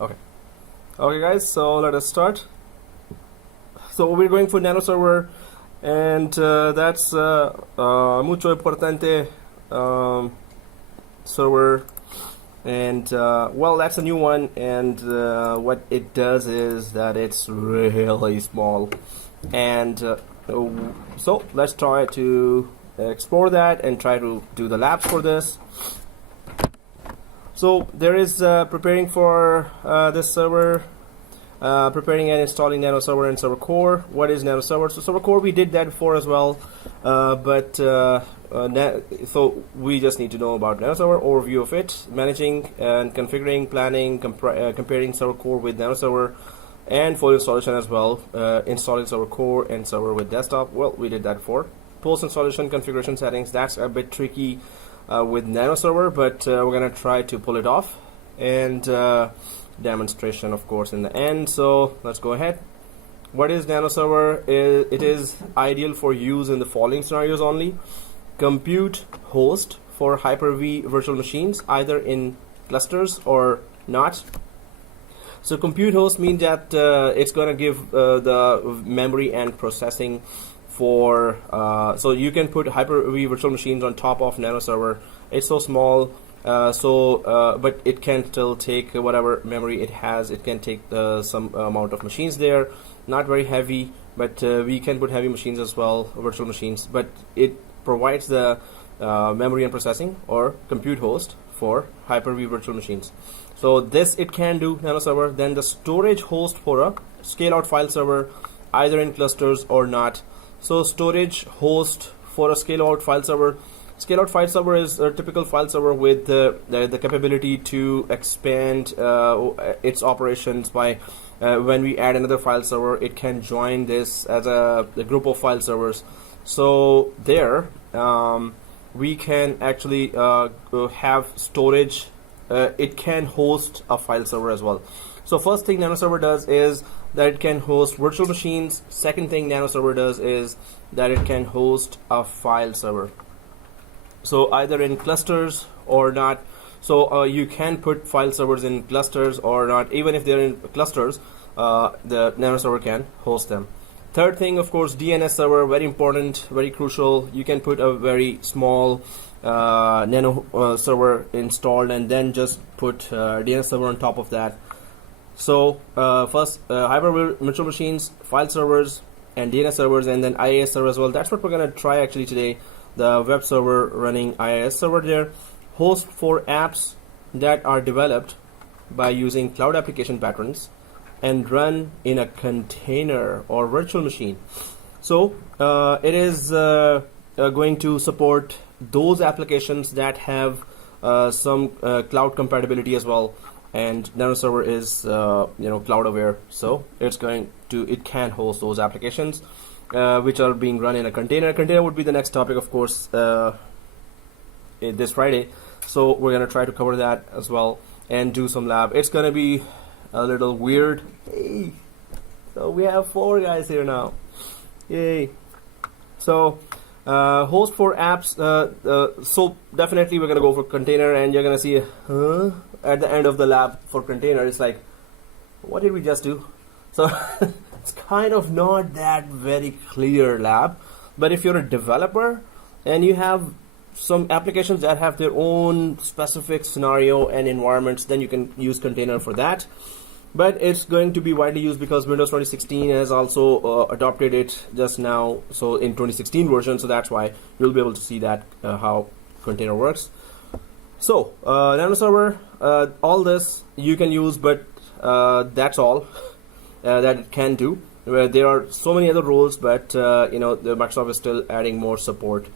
Okay. Okay, guys. So let us start. So we're going for NanoServer, and that's mucho importante server, and well, that's a new one. And what it does is that it's really small, and so let's try to explore that and try to do the labs for this. So there is preparing for this server, preparing and installing NanoServer and Server Core. What is NanoServer? So Server Core, we did that before as well, but so we just need to know about NanoServer, overview of it, managing and configuring, planning, comparing Server Core with NanoServer, and full installation as well, installing Server Core and server with desktop. Well, we did that before. Post installation configuration settings, that's a bit tricky with NanoServer, but we're gonna try to pull it off, and demonstration of course in the end. So let's go ahead. What is NanoServer? It is ideal for use in the following scenarios only: compute host for Hyper-V virtual machines, either in clusters or not. So compute host means that it's gonna give the memory and processing for so you can put Hyper-V virtual machines on top of NanoServer. It's so small, but it can still take whatever memory it has. It can take some amount of machines there. Not very heavy, but we can put heavy machines as well, virtual machines. But it provides the memory and processing or compute host for Hyper-V virtual machines. So this it can do, NanoServer. Then the storage host for a scale-out file server, either in clusters or not. So storage host for a scale-out file server. Scale-out file server is a typical file server with the capability to expand its operations by when we add another file server, it can join this as a group of file servers. So there we can actually have storage. It can host a file server as well. So first thing NanoServer does is that it can host virtual machines. Second thing NanoServer does is that it can host a file server. So either in clusters or not. So you can put file servers in clusters or not. Even if they're in clusters, the NanoServer can host them. Third thing, of course, DNS server, very important, very crucial. You can put a very small Nano server installed and then just put DNS server on top of that. So first Hyper-V virtual machines, file servers, and DNS servers, and then IIS server as well. That's what we're gonna try actually today. The web server running IIS server there. Host for apps that are developed by using cloud application patterns and run in a container or virtual machine. So it is going to support those applications that have some cloud compatibility as well. And NanoServer is cloud aware, so it can host those applications which are being run in a container. Container would be the next topic, of course, this Friday. So we're gonna try to cover that as well and do some lab. It's gonna be a little weird. Hey, so we have 4 guys here now. Yay! So host for apps. So definitely we're gonna go for container, and you're gonna see at the end of the lab for container. It's like, what did we just do? So it's kind of not that very clear lab. But if you're a developer and you have some applications that have their own specific scenario and environments, then you can use container for that. But it's going to be widely used because Windows 2016 has also adopted it just now, so in 2016 version. So that's why you'll be able to see that how container works. So NanoServer, all this you can use, but that's all that it can do. There are so many other roles, but the Microsoft is still adding more support.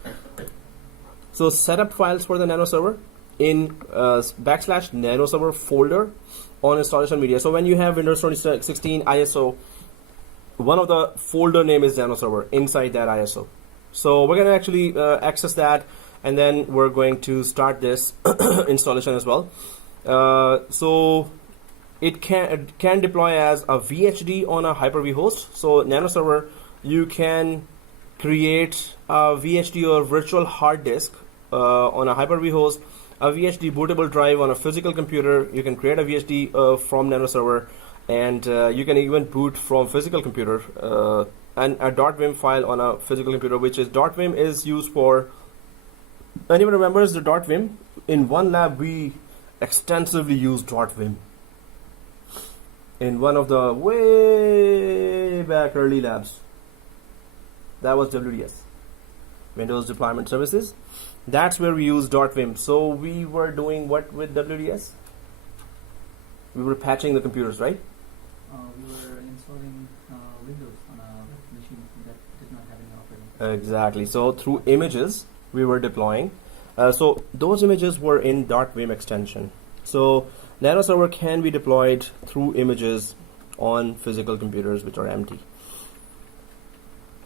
So setup files for the NanoServer in /NanoServer folder on installation media. So when you have Windows 2016 ISO, one of the folder name is NanoServer inside that ISO. So we're going to actually access that, and then we're going to start this installation as well. So it can deploy as a VHD on a Hyper-V host. So NanoServer, you can create a VHD or virtual hard disk on a Hyper-V host a VHD bootable drive on a physical computer. You can create a VHD from NanoServer, and you can even boot from physical computer and a .vim file on a physical computer, which is .vim is used for. Anyone remembers the .vim? In one lab, we extensively used .vim. In one of the way back early labs. That was WDS, Windows Deployment Services. That's where we used .vim. So we were doing what with WDS? We were patching the computers, right? We were installing Windows on a machine that did not have any operating system. Exactly. So through images, we were deploying. So those images were in .vim extension. So NanoServer can be deployed through images on physical computers which are empty.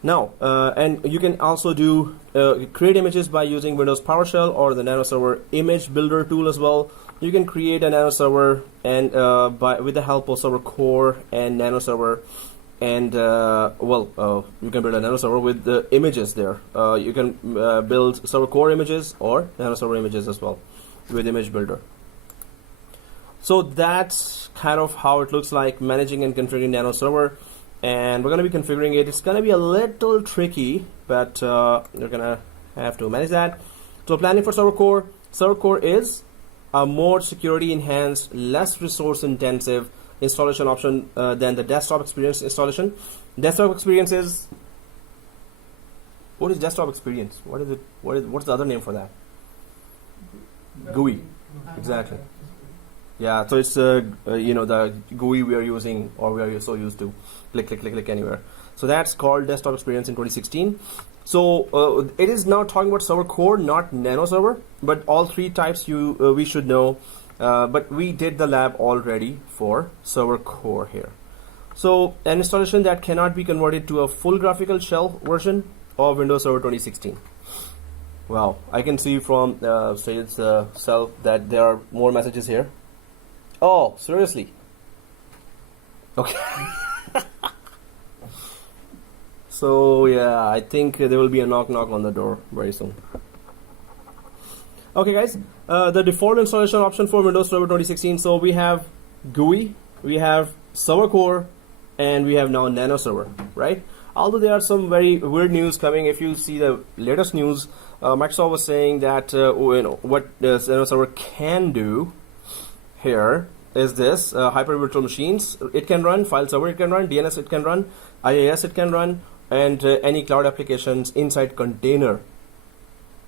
Now, and you can also do create images by using Windows PowerShell or the NanoServer image builder tool as well. You can create a NanoServer and with the help of Server Core and NanoServer, and you can build a NanoServer with the images there. You can build Server Core images or NanoServer images as well with image builder. So that's kind of how it looks like managing and configuring NanoServer. And we're going to be configuring it. It's going to be a little tricky, but you're going to have to manage that. So planning for Server Core. Server Core is a more security enhanced, less resource intensive installation option than the desktop experience installation. Desktop experience is, what is desktop experience? What is it? What's the other name for that? GUI. Exactly. Yeah, so it's the GUI we are using, or we are so used to click anywhere. So that's called desktop experience in 2016. So it is now talking about Server Core, not NanoServer, but all three types we should know. But we did the lab already for Server Core here. So an installation that cannot be converted to a full graphical shell version of Windows Server 2016. Wow, I can see from Sayed's cell that there are more messages here. Oh, seriously? Okay. So yeah, I think there will be a knock on the door very soon. Okay guys, the default installation option for Windows Server 2016. So we have GUI, we have Server Core, and we have now NanoServer, right? Although there are some very weird news coming. If you see the latest news, Microsoft was saying that what NanoServer can do here is this: hyper virtual machines it can run, file server it can run, DNS it can run, IIS it can run, and any cloud applications inside container,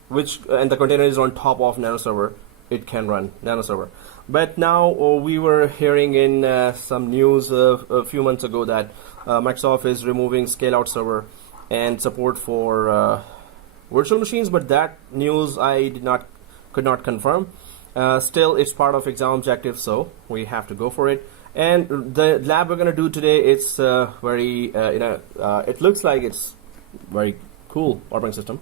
and the container is on top of NanoServer, it can run NanoServer. But now we were hearing in some news a few months ago that Microsoft is removing scale out server and support for virtual machines, but that news I could not confirm. Still, it's part of exam objective, so we have to go for it. And the lab we're going to do today, it's very, it looks like it's very cool operating system.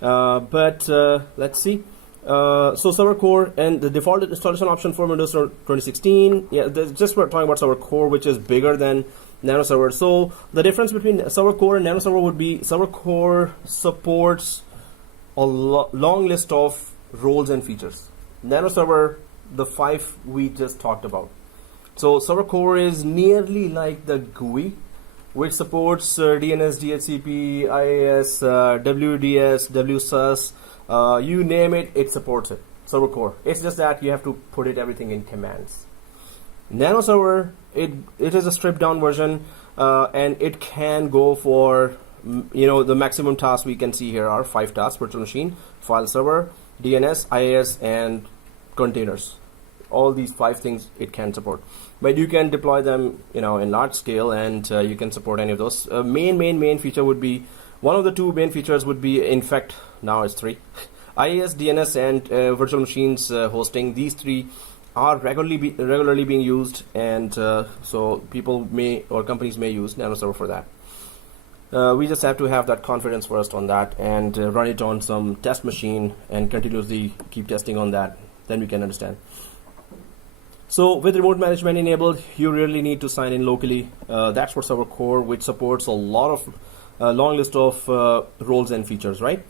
But let's see. So Server Core and the default installation option for Windows 2016. Yeah, just we're talking about Server Core, which is bigger than NanoServer. So the difference between Server Core and NanoServer would be Server Core supports a long list of roles and features. NanoServer, the 5 we just talked about. So Server Core is nearly like the GUI, which supports DNS, DHCP, IIS, WDS, WSUS, you name it, it supports it. Server Core. It's just that you have to put everything in commands. NanoServer, it is a stripped down version, and it can go for the maximum tasks we can see here are 5 tasks: virtual machine, file server, DNS, IIS, and containers. All these 5 things it can support, but you can deploy them in large scale, and you can support any of those. Main feature would be, one of the 2 main features would be, in fact now it's 3, IIS, DNS, and virtual machines hosting. These 3 are regularly being used, and so people may, or companies may, use NanoServer for that. We just have to have that confidence first on that, and run it on some test machine and continuously keep testing on that. Then we can understand. So with remote management enabled, you really need to sign in locally. That's for Server Core, which supports a lot of long list of roles and features, right?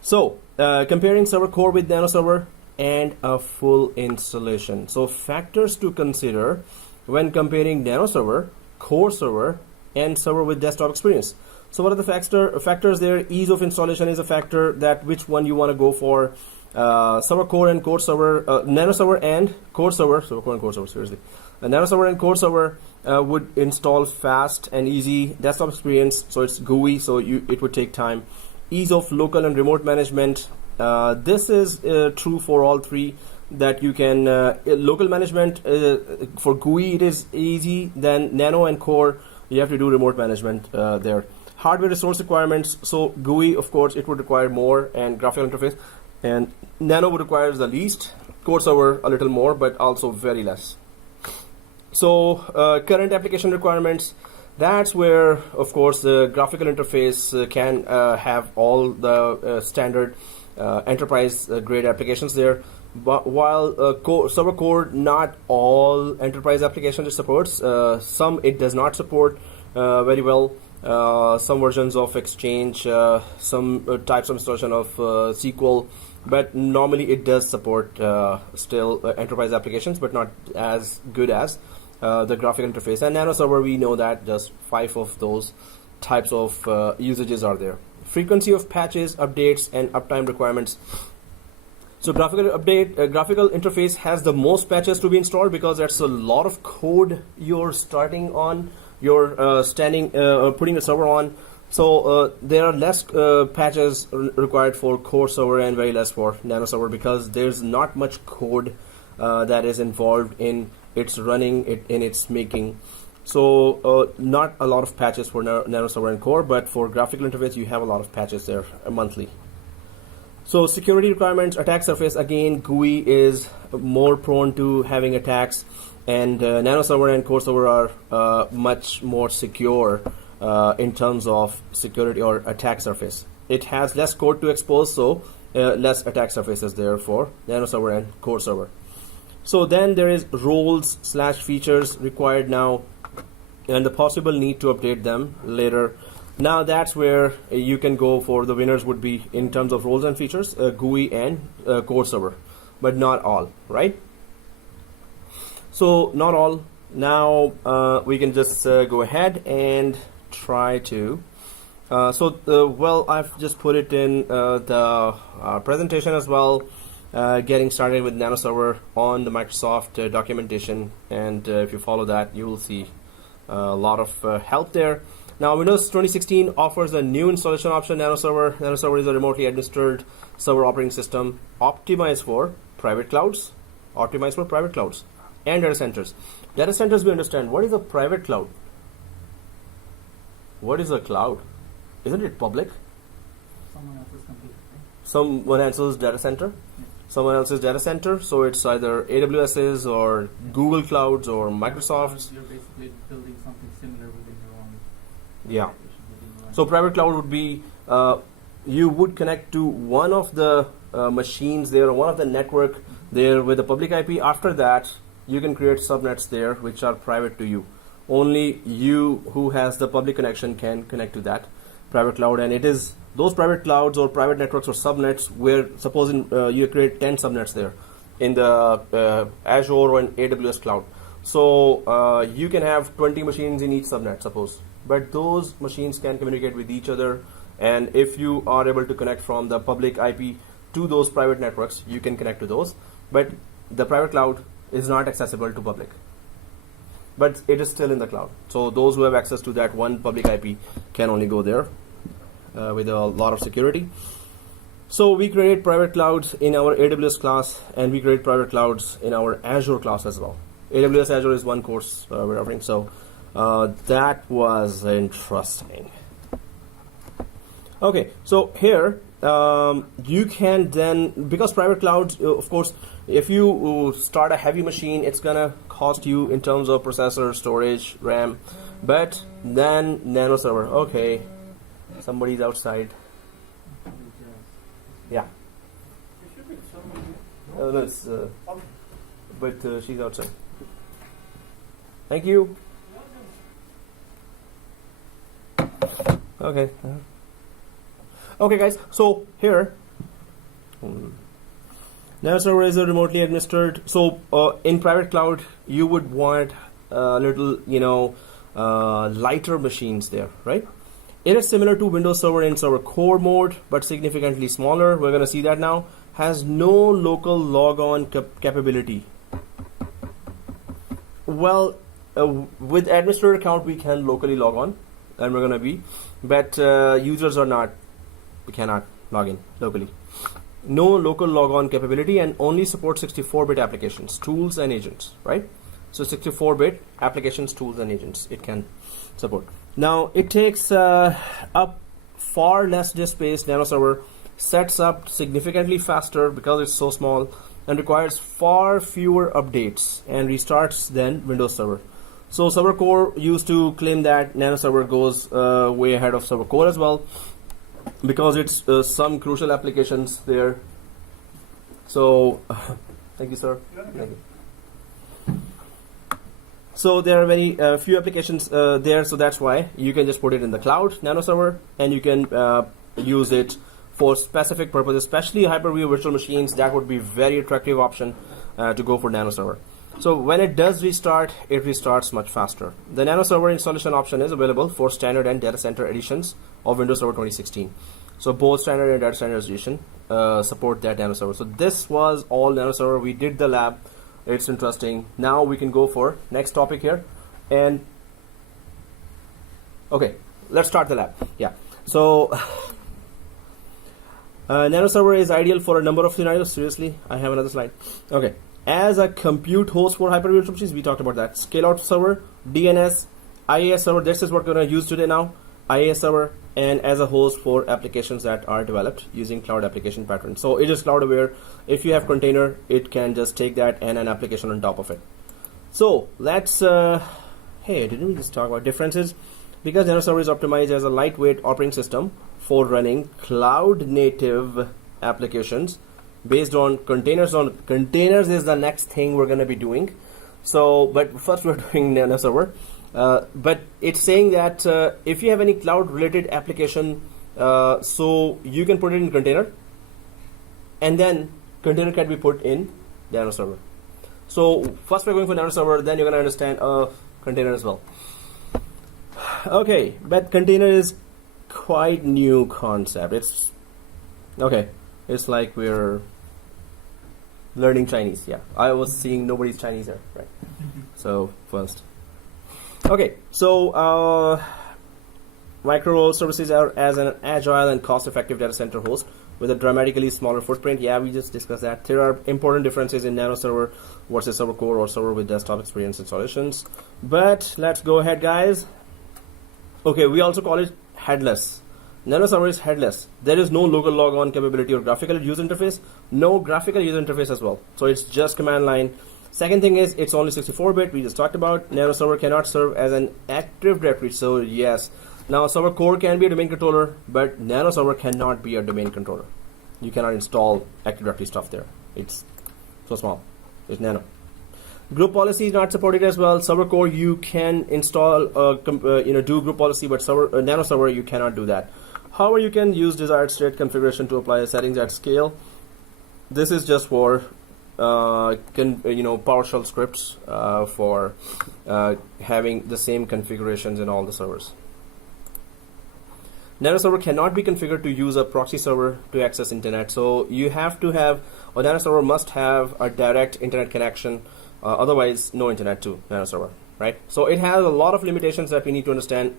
So comparing Server Core with NanoServer and a full installation. So factors to consider when comparing Nano server, core server, and server with desktop experience. So what are the factors there? Ease of installation is a factor, that which one you want to go for. Server core and core server, Nano server and core server, server core and core server, seriously. Nano server and core server would install fast and easy. Desktop experience, so it's GUI, so it would take time. Ease of local and remote management. This is true for all three, that you can local management for GUI it is easy. Then Nano and core you have to do remote management there. Hardware resource requirements, so GUI of course it would require more, and graphical interface, and Nano would require the least, core server a little more, but also very less. So current application requirements, that's where of course the graphical interface can have all the standard enterprise grade applications there. But while server core, not all enterprise applications it supports. Some it does not support very well. Some versions of Exchange, some types of installation of SQL, but normally it does support still enterprise applications, but not as good as the graphical interface. And Nano server, we know that just 5 of those types of usages are there. Frequency of patches, updates, and uptime requirements. So graphical interface has the most patches to be installed, because that's a lot of code you're starting on, you're putting the server on. So there are less patches required for core server and very less for Nano server, because there's not much code that is involved in its running, in its making. So not a lot of patches for Nano server and core, but for graphical interface you have a lot of patches there monthly. So security requirements, attack surface, again GUI is more prone to having attacks, and Nano server and core server are much more secure in terms of security or attack surface. It has less code to expose, so less attack surfaces there for Nano server and core server. So then there is roles / features required now, and the possible need to update them later. Now that's where you can go for the winners would be in terms of roles and features, GUI and core server, but not all, right? So not all. Now we can just go ahead and try to. Well, I've just put it in the presentation as well, getting started with Nano server on the Microsoft documentation, and if you follow that, you will see a lot of help there. Now, Windows 2016 offers a new installation option, Nano server. Nano server is a remotely administered server operating system optimized for private clouds, and data centers. Data centers, we understand. What is a private cloud? What is a cloud? Isn't it public? Someone else's computer, right? Someone else's data center? Yes. Someone else's data center, so it's either AWS's or Google Clouds or Microsoft's. You're basically building something similar within your own. Yeah. So private cloud would be you would connect to one of the machines there, or one of the network there with a public IP. After that, you can create subnets there which are private to you. Only you who has the public connection can connect to that private cloud, and it is those private clouds or private networks or subnets where supposing you create 10 subnets there in the Azure or in AWS cloud. So you can have 20 machines in each subnet, suppose, but those machines can communicate with each other, and if you are able to connect from the public IP to those private networks, you can connect to those, but the private cloud is not accessible to public, but it is still in the cloud. So those who have access to that one public IP can only go there with a lot of security. So we create private clouds in our AWS class, and we create private clouds in our Azure class as well. AWS Azure is one course we're offering. So that was interesting. Okay, so here you can then, because private clouds, of course, if you start a heavy machine, it's gonna cost you in terms of processor, storage, RAM, but then Nano server, okay, somebody's outside. Yeah. No, it's, but she's outside. Thank you. Okay. Okay, guys. So here, NanoServer is a remotely administered. So in private cloud, you would want little, lighter machines there, right? It is similar to Windows Server in server core mode, but significantly smaller. We're going to see that now. Has no local logon capability. Well, with administrator account, we can locally log on, and we're going to be, but users are not. We cannot log in locally. No local logon capability, and only supports 64-bit applications, tools, and agents, right? So 64-bit applications, tools, and agents it can support. Now it takes up far less disk space. NanoServer sets up significantly faster because it's so small, and requires far fewer updates and restarts than Windows Server. So Server Core used to claim that NanoServer goes way ahead of Server Core as well, because it's some crucial applications there. So thank you, sir. Thank you. So there are very few applications there, so that's why you can just put it in the cloud, NanoServer, and you can use it for specific purposes, especially Hyper-V virtual machines. That would be very attractive option to go for NanoServer. So when it does restart, it restarts much faster. The NanoServer installation option is available for standard and Datacenter editions of Windows Server 2016. So both standard and Datacenter edition support that NanoServer. So this was all NanoServer. We did the lab. It's interesting. Now we can go for next topic here. And okay, let's start the lab. Yeah. So NanoServer is ideal for a number of scenarios. Seriously, I have another slide. Okay. As a compute host for Hyper-V virtual machines, we talked about that. Scale-out server, DNS, IaaS server. This is what we're going to use today now. IaaS server, and as a host for applications that are developed using cloud application patterns. So it is cloud aware. If you have container, it can just take that and an application on top of it. So let's, hey, didn't we just talk about differences? Because NanoServer is optimized as a lightweight operating system for running cloud native applications based on containers. Containers is the next thing we're going to be doing. So, but first we're doing NanoServer. But it's saying that if you have any cloud related application, so you can put it in container, and then container can be put in NanoServer. So first we're going for NanoServer, then you're going to understand container as well. Okay, but container is quite new concept. It's okay. It's like we're learning Chinese. Yeah, I was seeing nobody's Chinese there, right? So first. Okay, so microservices are as an agile and cost-effective data center host with a dramatically smaller footprint. Yeah, we just discussed that. There are important differences in NanoServer versus Server Core or server with desktop experience installations. But let's go ahead, guys. Okay, we also call it headless. NanoServer is headless. There is no local logon capability or graphical user interface. No graphical user interface as well. So it's just command line. Second thing is it's only 64-bit. We just talked about. NanoServer cannot serve as an active directory. So yes, now Server Core can be a domain controller, but NanoServer cannot be a domain controller. You cannot install active directory stuff there. It's so small. It's Nano. Group policy is not supported as well. Server Core you can install, do group policy, but NanoServer you cannot do that. However, you can use desired state configuration to apply settings at scale. This is just for PowerShell scripts for having the same configurations in all the servers. NanoServer cannot be configured to use a proxy server to access internet. So you have to have, or NanoServer must have a direct internet connection. Otherwise, no internet to NanoServer, right? So it has a lot of limitations that we need to understand.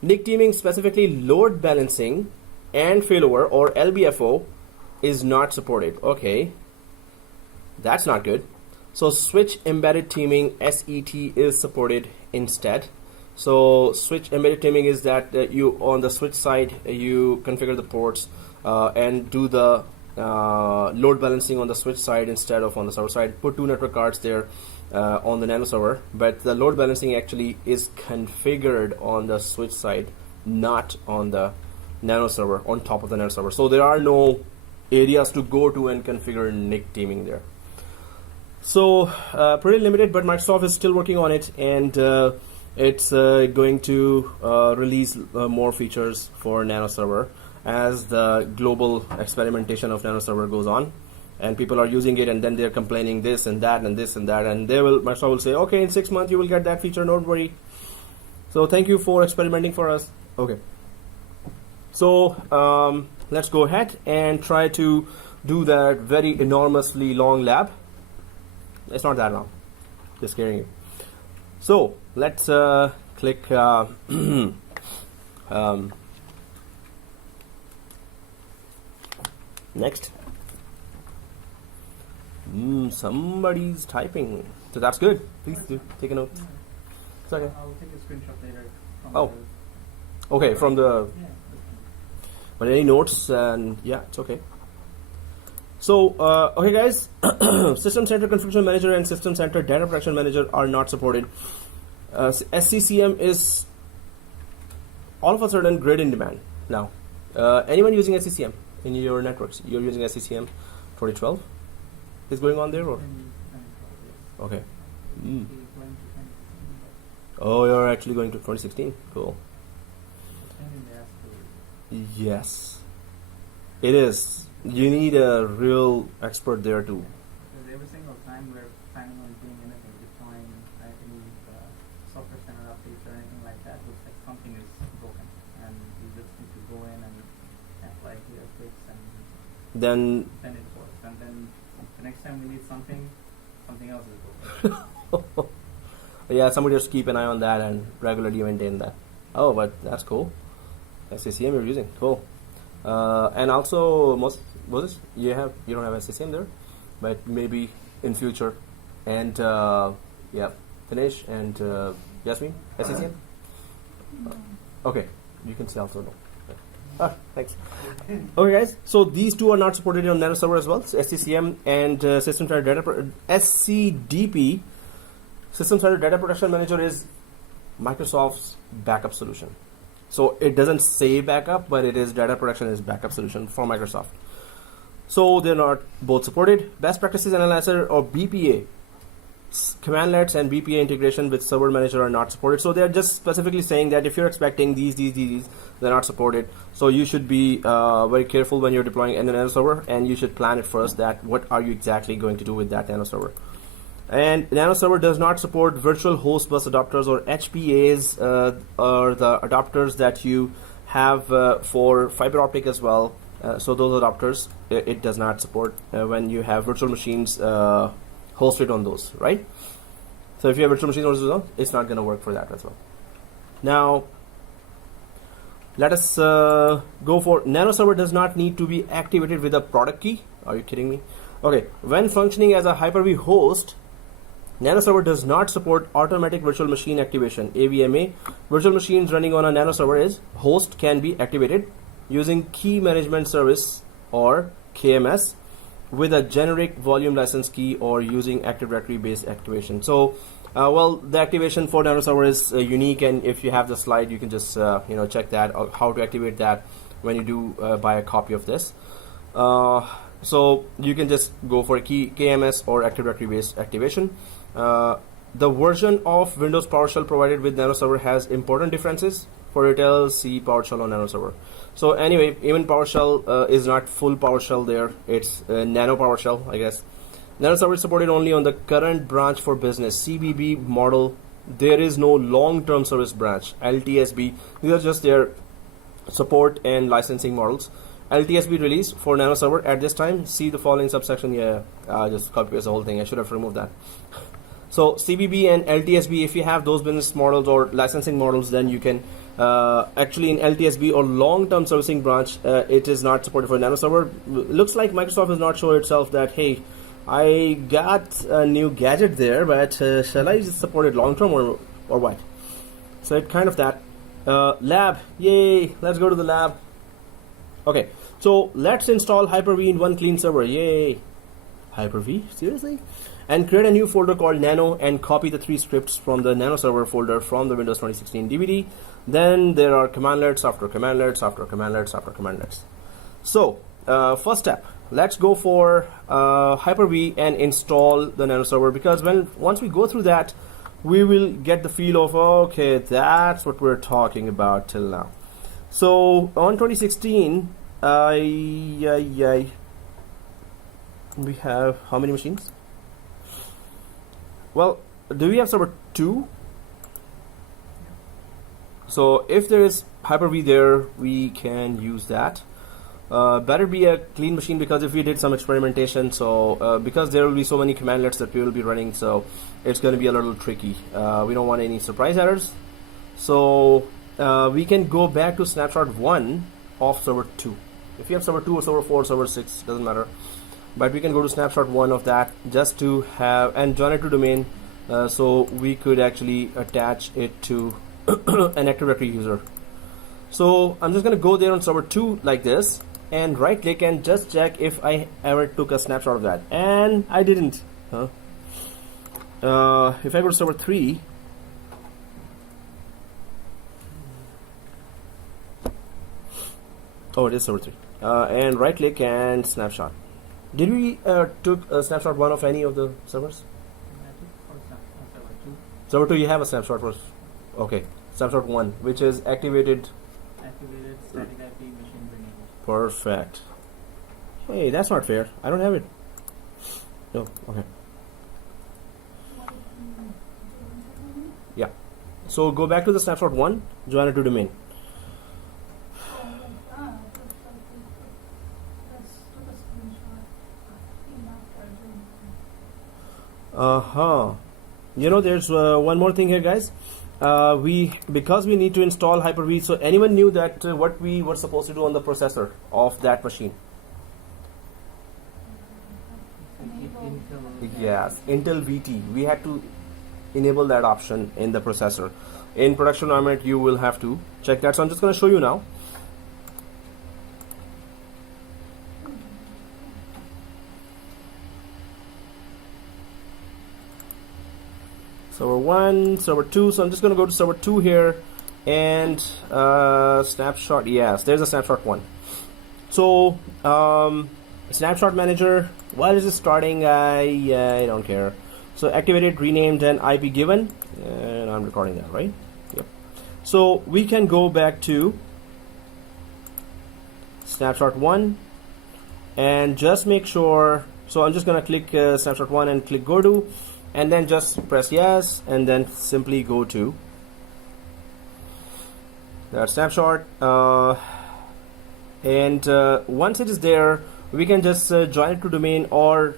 NIC teaming, specifically load balancing and failover or LBFO, is not supported. Okay. That's not good. So switch embedded teaming, SET, is supported instead. So switch embedded teaming is that you on the switch side you configure the ports and do the load balancing on the switch side instead of on the server side. Put 2 network cards there on the NanoServer, but the load balancing actually is configured on the switch side, not on the NanoServer, on top of the NanoServer. So there are no areas to go to and configure NIC teaming there. So pretty limited, but Microsoft is still working on it, and it's going to release more features for NanoServer as the global experimentation of NanoServer goes on. and people are using it, and then they're complaining this and that and this and that, and Microsoft will say, okay, in 6 months you will get that feature, don't worry. So thank you for experimenting for us. Okay. So let's go ahead and try to do that very enormously long lab. It's not that long, just scaring you. So let's click next. Somebody's typing, so that's good. Please do take a note. It's okay. I'll take a screenshot later. Oh, okay, from the. But any notes? And yeah, it's okay. So okay, guys, System Center Configuration Manager and System Center Data Protection Manager are not supported. SCCM is all of a sudden great in demand now. Anyone using SCCM in your networks? You're using SCCM 2012 is going on there, or okay? Oh, you're actually going to 2016. Cool. Yes, it is. You need a real expert there too. Because every single time we're planning on doing anything, deploying any software center updates or anything like that, looks like something is broken, and we just need to go in and apply clear fix, and then it works. And then the next time we need something else is broken. yeah, somebody just keep an eye on that and regularly maintain that. Oh, but that's cool. SCCM you're using, cool. And also you don't have SCCM there, but maybe in future. And yeah, Dinesh and Yasmin, SCCM. Okay, you can say also no. Thanks. Okay, guys. So these two are not supported on NanoServer as well. So SCCM and System Center Data SCDP, System Center Data Protection Manager, is Microsoft's backup solution. So it doesn't say backup, but it is data protection is backup solution for Microsoft. So they're not both supported. Best Practices Analyzer or BPA, commandlets and BPA integration with Server Manager are not supported. So they're just specifically saying that if you're expecting these, they're not supported. So you should be very careful when you're deploying a NanoServer, and you should plan it first that what are you exactly going to do with that NanoServer. And NanoServer does not support virtual host bus adapters or HPAs, or the adapters that you have for fiber optic as well. So those adapters it does not support when you have virtual machines hosted on those, right? So if you have virtual machines hosted on, it's not going to work for that as well. Now, let us go for NanoServer does not need to be activated with a product key. Are you kidding me? Okay, when functioning as a Hyper-V host, NanoServer does not support automatic virtual machine activation, AVMA. Virtual machines running on a NanoServer is host can be activated using Key Management Service or KMS with a generic volume license key or using Active Directory based activation. So, well, the activation for NanoServer is unique, and if you have the slide, you can just check that how to activate that when you do buy a copy of this. So you can just go for a KMS or Active Directory based activation. The version of Windows PowerShell provided with NanoServer has important differences. For details, see PowerShell on NanoServer. So anyway, even PowerShell is not full PowerShell there. It's Nano PowerShell, I guess. NanoServer is supported only on the current branch for business CBB model. There is no long-term service branch, LTSB. These are just their support and licensing models. LTSB release for NanoServer at this time. See the following subsection. Yeah, just copy paste the whole thing. I should have removed that. So CBB and LTSB, if you have those business models or licensing models, then you can actually in LTSB or long-term servicing branch, it is not supported for NanoServer. Looks like Microsoft is not sure itself that, hey, I got a new gadget there, but shall I just support it long-term or what? So it kind of that. Lab, yay, let's go to the lab. Okay, so let's install Hyper-V in one clean server, yay. Hyper-V, seriously? And create a new folder called Nano and copy the 3 scripts from the NanoServer folder from the Windows 2016 DVD. Then there are commandlets after commandlets after commandlets after commandlets. So, first step, let's go for Hyper-V and install the NanoServer, because once we go through that, we will get the feel of, okay, that's what we're talking about till now. So, on 2016, we have how many machines? Well, do we have server 2? So if there is Hyper-V there, we can use that. Better be a clean machine, because if we did some experimentation, so because there will be so many commandlets that we will be running, so it's going to be a little tricky. We don't want any surprise errors. So we can go back to snapshot 1 of server 2. If you have server 2 or server 4, server 6, doesn't matter. But we can go to snapshot 1 of that just to have, and join it to domain, so we could actually attach it to an Active Directory user. So I'm just going to go there on server 2 like this, and right click and just check if I ever took a snapshot of that, and I didn't. If I go to server 3, oh, it is server 3, and right click and snapshot. Did we took a snapshot 1 of any of the servers? Server 2. Server 2, you have a snapshot first. Okay, snapshot 1, which is activated. Activated static IP machine enabled. Perfect. Hey, that's not fair. I don't have it. No, okay. Yeah. So go back to the snapshot 1, join it to domain. You know, there's one more thing here, guys. Because we need to install Hyper-V, so anyone knew that what we were supposed to do on the processor of that machine? Yes, Intel VT. We had to enable that option in the processor. In production environment, you will have to check that. So I'm just going to show you now. Server 1, server 2. So I'm just going to go to server 2 here, and snapshot. Yes, there's a snapshot 1. So snapshot manager, while is it starting? I don't care. So activated, renamed, and IP given, and I'm recording that, right? Yep. So we can go back to snapshot 1 and just make sure. So I'm just going to click snapshot 1 and click go to, and then just press yes, and then simply go to that snapshot, and once it is there, we can just join it to domain, or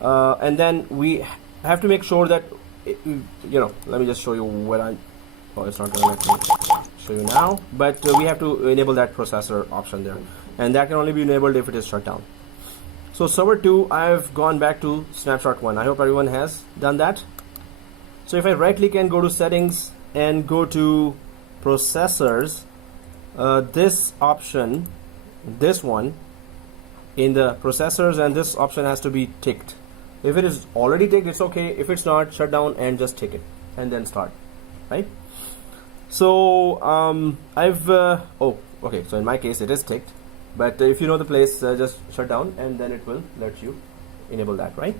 and then we have to make sure that let me just show you what I'm. Oh, it's not going to let me show you now, but we have to enable that processor option there, and that can only be enabled if it is shut down. So server 2, I've gone back to snapshot 1. I hope everyone has done that. So if I right click and go to settings and go to processors, this option, this one in the processors, and this option has to be ticked. If it is already ticked, it's okay. If it's not, shut down and just tick it and then start, right? So okay, so in my case it is ticked. But if you know the place, just shut down and then it will let you enable that, right?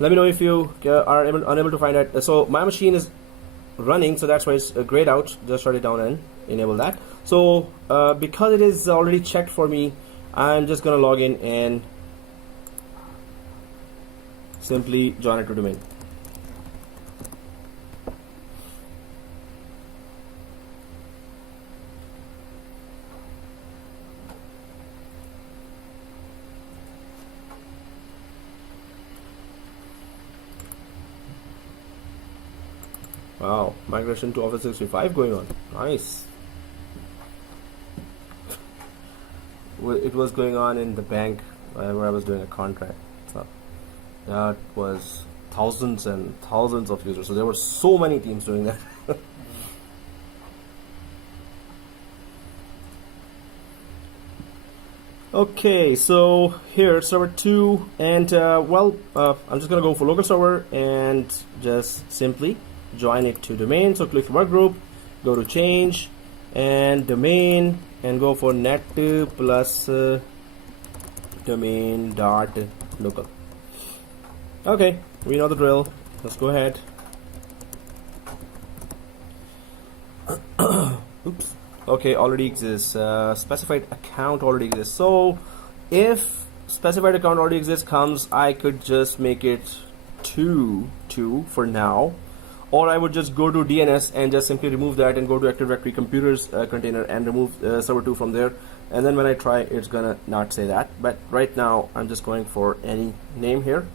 Let me know if you are unable to find it. So my machine is running, so that's why it's grayed out. Just shut it down and enable that. So because it is already checked for me, I'm just going to log in and simply join it to domain. Wow, migration to Office 365 going on. Nice. It was going on in the bank where I was doing a contract. So that was thousands and thousands of users. So there were so many teams doing that. Okay, so here server 2, and I'm just gonna go for local server and just simply join it to domain. So click workgroup, go to change and domain, and go for net plus domain dot local. Okay, we know the drill. Let's go ahead. Oops. Okay, already exists. Specified account already exists. So if specified account already exists comes, I could just make it 2 for now, or I would just go to DNS and just simply remove that and go to Active Directory computers container and remove server 2 from there, and then when I try it's gonna not say that. But right now I'm just going for any name here,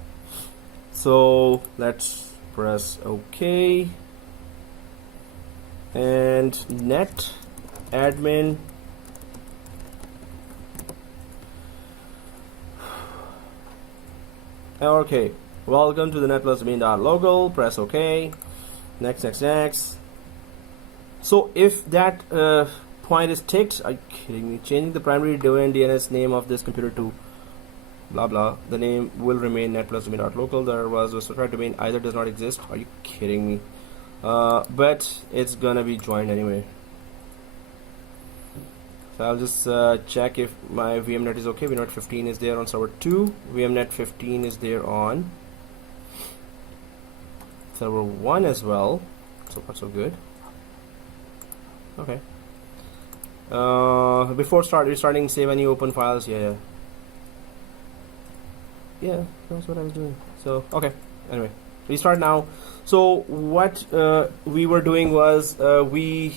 so let's press OK and net admin. Okay, welcome to the net+domain.local. Press OK. Next. So if that point is ticked, are you kidding me? Changing the primary domain DNS name of this computer to blah blah. The name will remain net+domain.local. There was a certified domain either does not exist. Are you kidding me? But it's gonna be joined anyway. So I'll just check if my VMnet is okay. VMnet 15 is there on server 2. VMnet 15 is there on server 1 as well. So far so good. Okay. Before restarting, save any open files. Yeah, that's what I was doing. So okay. Anyway, restart now. So what we were doing was we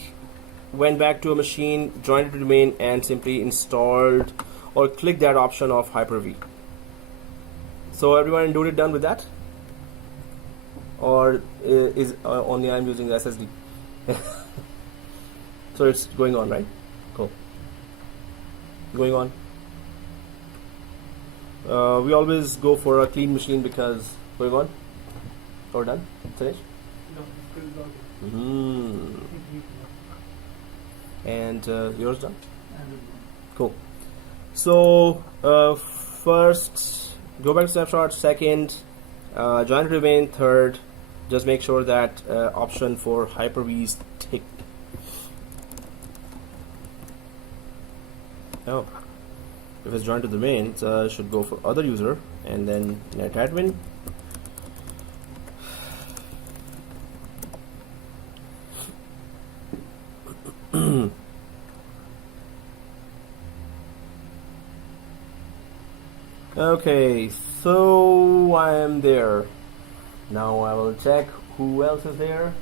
went back to a machine, joined it to domain, and simply installed or clicked that option of Hyper-V. So everyone in Doodle done with that, or is only I'm using the SSD? So it's going on, right? Cool. Going on. We always go for a clean machine because going on. Or done? Finished? No, it's still And yours done? Cool. So first, go back to snapshot. Second, join to domain. Third, just make sure that option for Hyper-V is ticked. Oh, if it's joined to the domain, it should go for other user and then net admin. Okay, so I am there. Now I will check who else is there.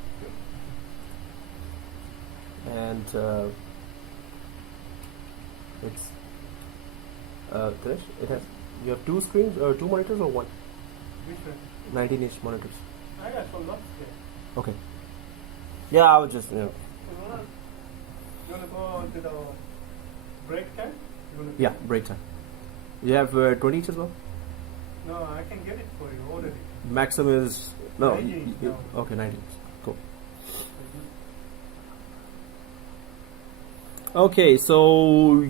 And it's Krish, it has, you have two screens or two monitors or one? Which one? 19-inch monitors. I got some nuts there. Okay. Yeah, I was just, You wanna go to the break time? Yeah, break time. You have 20 each as well? No, I can get it for you already. Maximum is, no. 19, no. Okay, 19. Cool. Okay, so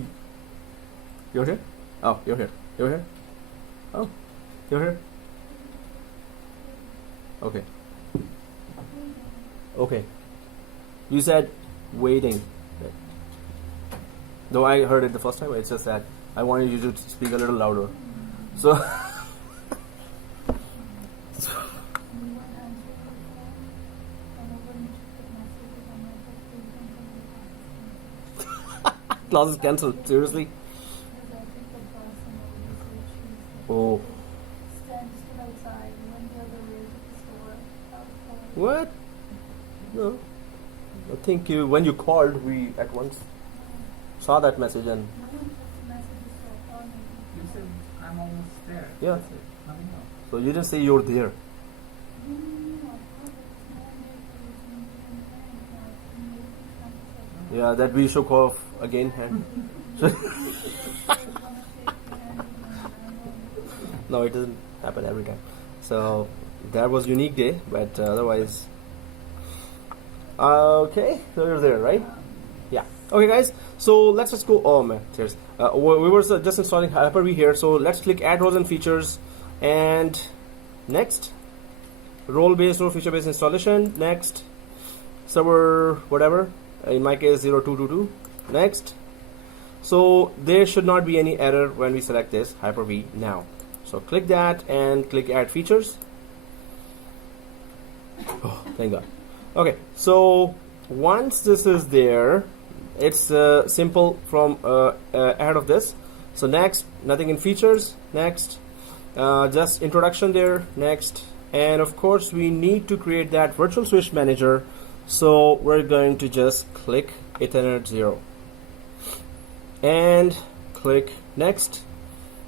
you're here? Oh, you're here. You're here? Oh, you're here? Okay. Okay. You said waiting. Though I heard it the first time, it's just that I wanted you to speak a little louder. So class is cancelled. Seriously? Oh. What? No. I think when you called, we at once saw that message and. You said I'm almost there. Yeah. That's it. Nothing else. So you didn't say you're there. Yeah, that we shook off again. No, it doesn't happen every time. So that was unique day, but otherwise. Okay, so you're there, right? Yeah. Okay, guys. So let's just go. Oh man, cheers. We were just installing Hyper-V here. So let's click Add Roles and Features, and next. Role-based or feature-based installation. Next. Server whatever. In my case 0222. Next. So there should not be any error when we select this Hyper-V now. So click that and click Add Features. Oh, thank God. Okay, so once this is there, it's simple from ahead of this. So next, Nothing in features. Next. Just introduction there. Next. And of course we need to create that virtual switch manager, so we're going to just click Ethernet 0 and click next.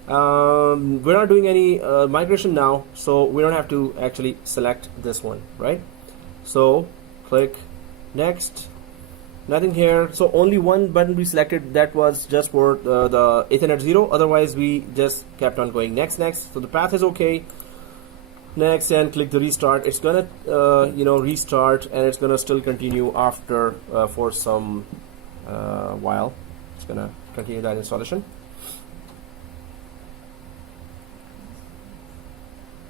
We're not doing any migration now, so we don't have to actually select this one, right? So click next. Nothing here, so only one button we selected, that was just for the Ethernet 0. Otherwise we just kept on going next. So the path is okay. Next, and click the restart. It's gonna restart, and it's gonna still continue after for some while. It's gonna continue that installation.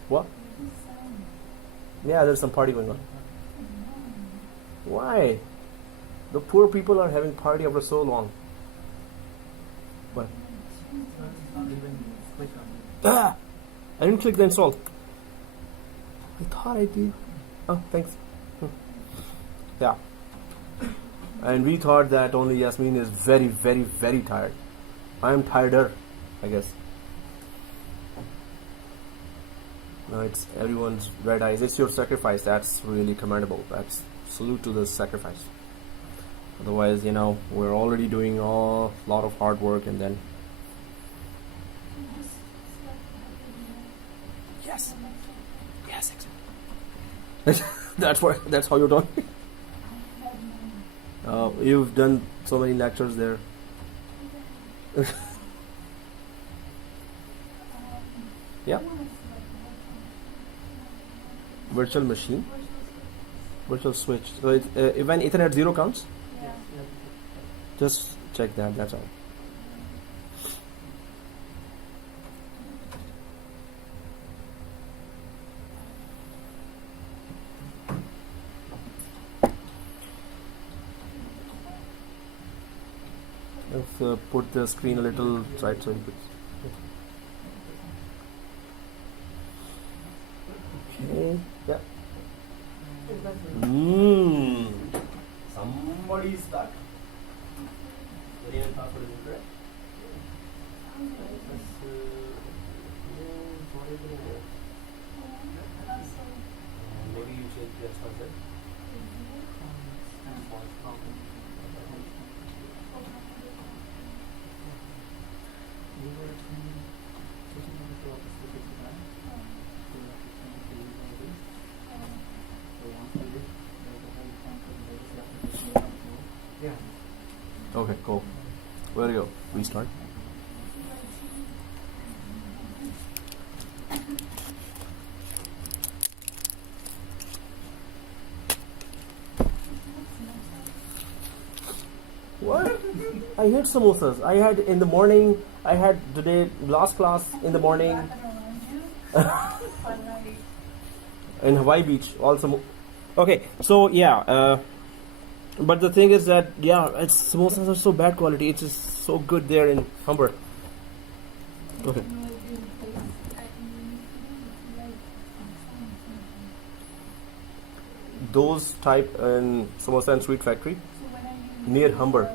What? Yeah, there's some party going on. Why? The poor people are having party after so long. What? Ah! I didn't click the install. I thought I did. Oh, thanks. Yeah. And we thought that only Yasmin is very, very, very tired. I am tireder, I guess. No, it's everyone's red eyes. It's your sacrifice. That's really commendable. That's salute to the sacrifice. Otherwise, we're already doing a lot of hard work, and then yes, exactly. That's how you're done. You've done so many lectures there. Yeah. Virtual machine. Virtual switch. So it's when Ethernet 0 counts. Just check that. That's all. Let's put the screen a little right so you could. Okay. Yeah. Somebody is stuck. Password is incorrect. Maybe you change the password. Okay, cool. Where to go? Restart. What? I hate samosas. I had in the morning. I had today last class in the morning. In Hawaii Beach also. Okay, so yeah. But the thing is that samosas are so bad quality. It's just so good there in Humber. Okay. Those type in samosa and sweet factory near Humber,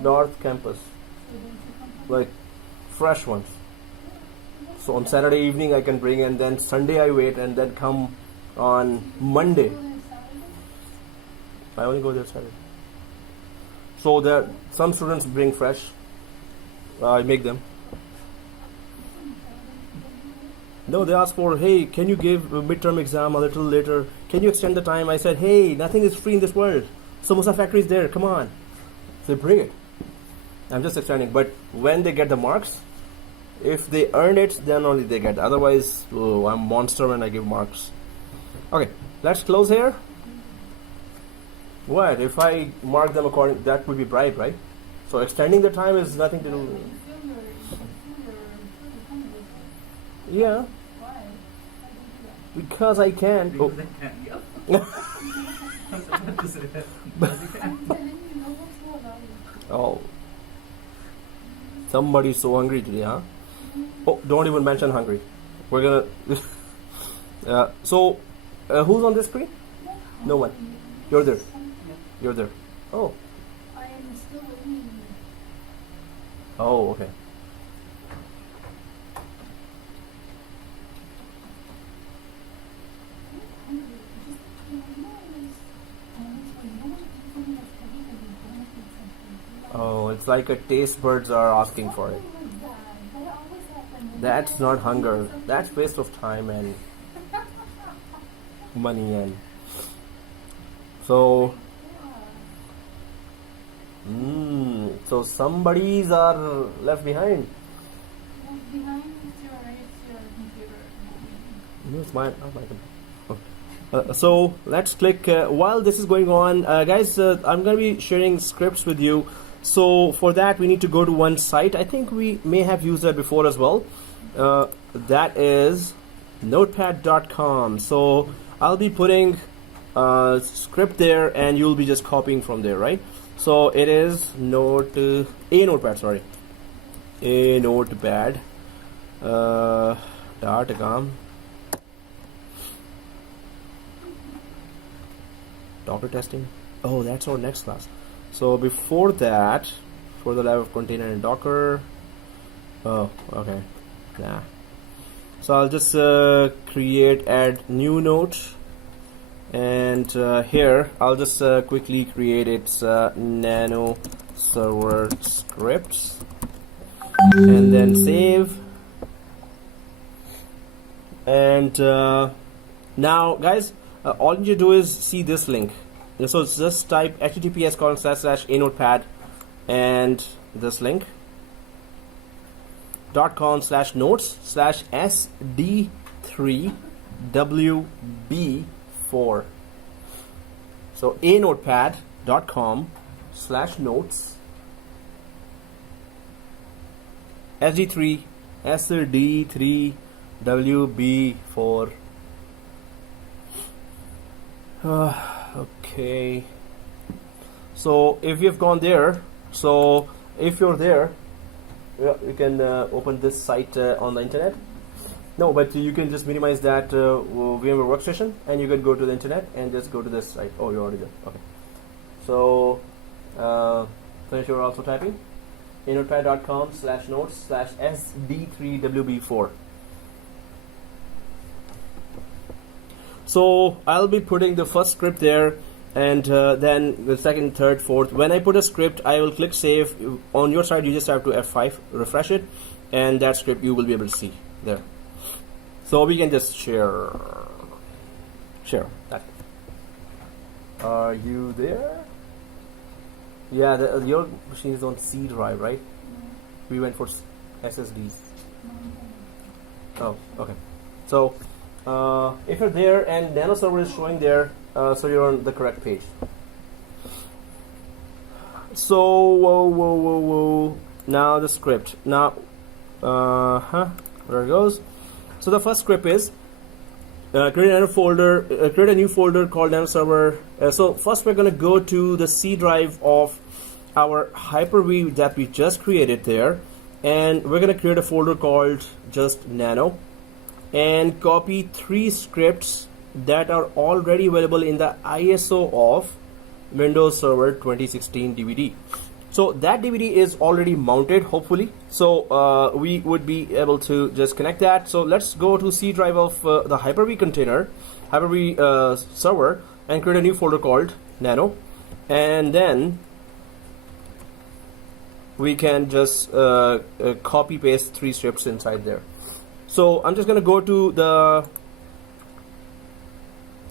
North Campus, like fresh ones. So on Saturday evening I can bring, and then Sunday I wait, and then come on Monday. I only go there Saturday. So there, some students bring fresh. I make them. No, they ask for, hey, can you give a midterm exam a little later? Can you extend the time? I said, hey, nothing is free in this world. Samosa factory is there. Come on. So bring it. I'm just extending. But when they get the marks, if they earn it, then only they get. Otherwise, I'm a monster when I give marks. Okay, let's close here. What? If I mark them according, that would be bribe, right? So extending the time is nothing to do. Yeah. Because I can. Oh. Somebody's so hungry today, huh? Oh, don't even mention hungry. We're gonna. So, who's on this screen? No one. You're there. You're there. Oh. I am still waiting. Oh, okay. It's like a taste buds are asking for it. That's not hunger. That's waste of time and money. And so so somebody's are left behind. Behind it's your computer. No, it's mine. Not my computer. So let's click. While this is going on, guys, I'm going to be sharing scripts with you. So for that, we need to go to one site. I think we may have used that before as well. That is notepad.com. So I'll be putting script there, and you'll be just copying from there, right? So it is notepad. Sorry, a notepad. .com. Docker testing. Oh, that's our next class. So before that, for the lab of container and Docker. Oh, okay. Nah. So I'll just add new note, and here I'll just quickly create its nano server scripts, and then save. And now, guys, all you do is see this link. So just type https://anotepad and this link .com/notes/sd3wb4. So anotepad.com/notes sd3wb4. Okay. So if you've gone there, so if you're there, you can open this site on the internet. No, but you can just minimize that VMware workstation, and you can go to the internet and just go to this site. Oh, you're already there. Okay. So finish. You're also typing anotepad.com/notes/sd3wb4. So I'll be putting the first script there, and then the second, third, fourth. When I put a script, I will click save. On your side, you just have to F5, refresh it, and that script you will be able to see there. So we can just share that. Are you there? Yeah, your machine is on C drive, right? We went for SSDs. Oh, okay. So if you're there and NanoServer is showing there, so you're on the correct page. So now the script. Now there it goes. So the first script is create a new folder called NanoServer. So first we're going to go to the C drive of our Hyper-V that we just created there, and we're going to create a folder called just Nano, and copy 3 scripts that are already available in the ISO of Windows Server 2016 DVD. So that DVD is already mounted, hopefully. So we would be able to just connect that. So let's go to C drive of the Hyper-V container, Hyper-V server, and create a new folder called Nano. And then we can just copy paste 3 scripts inside there. So I'm just going to go to the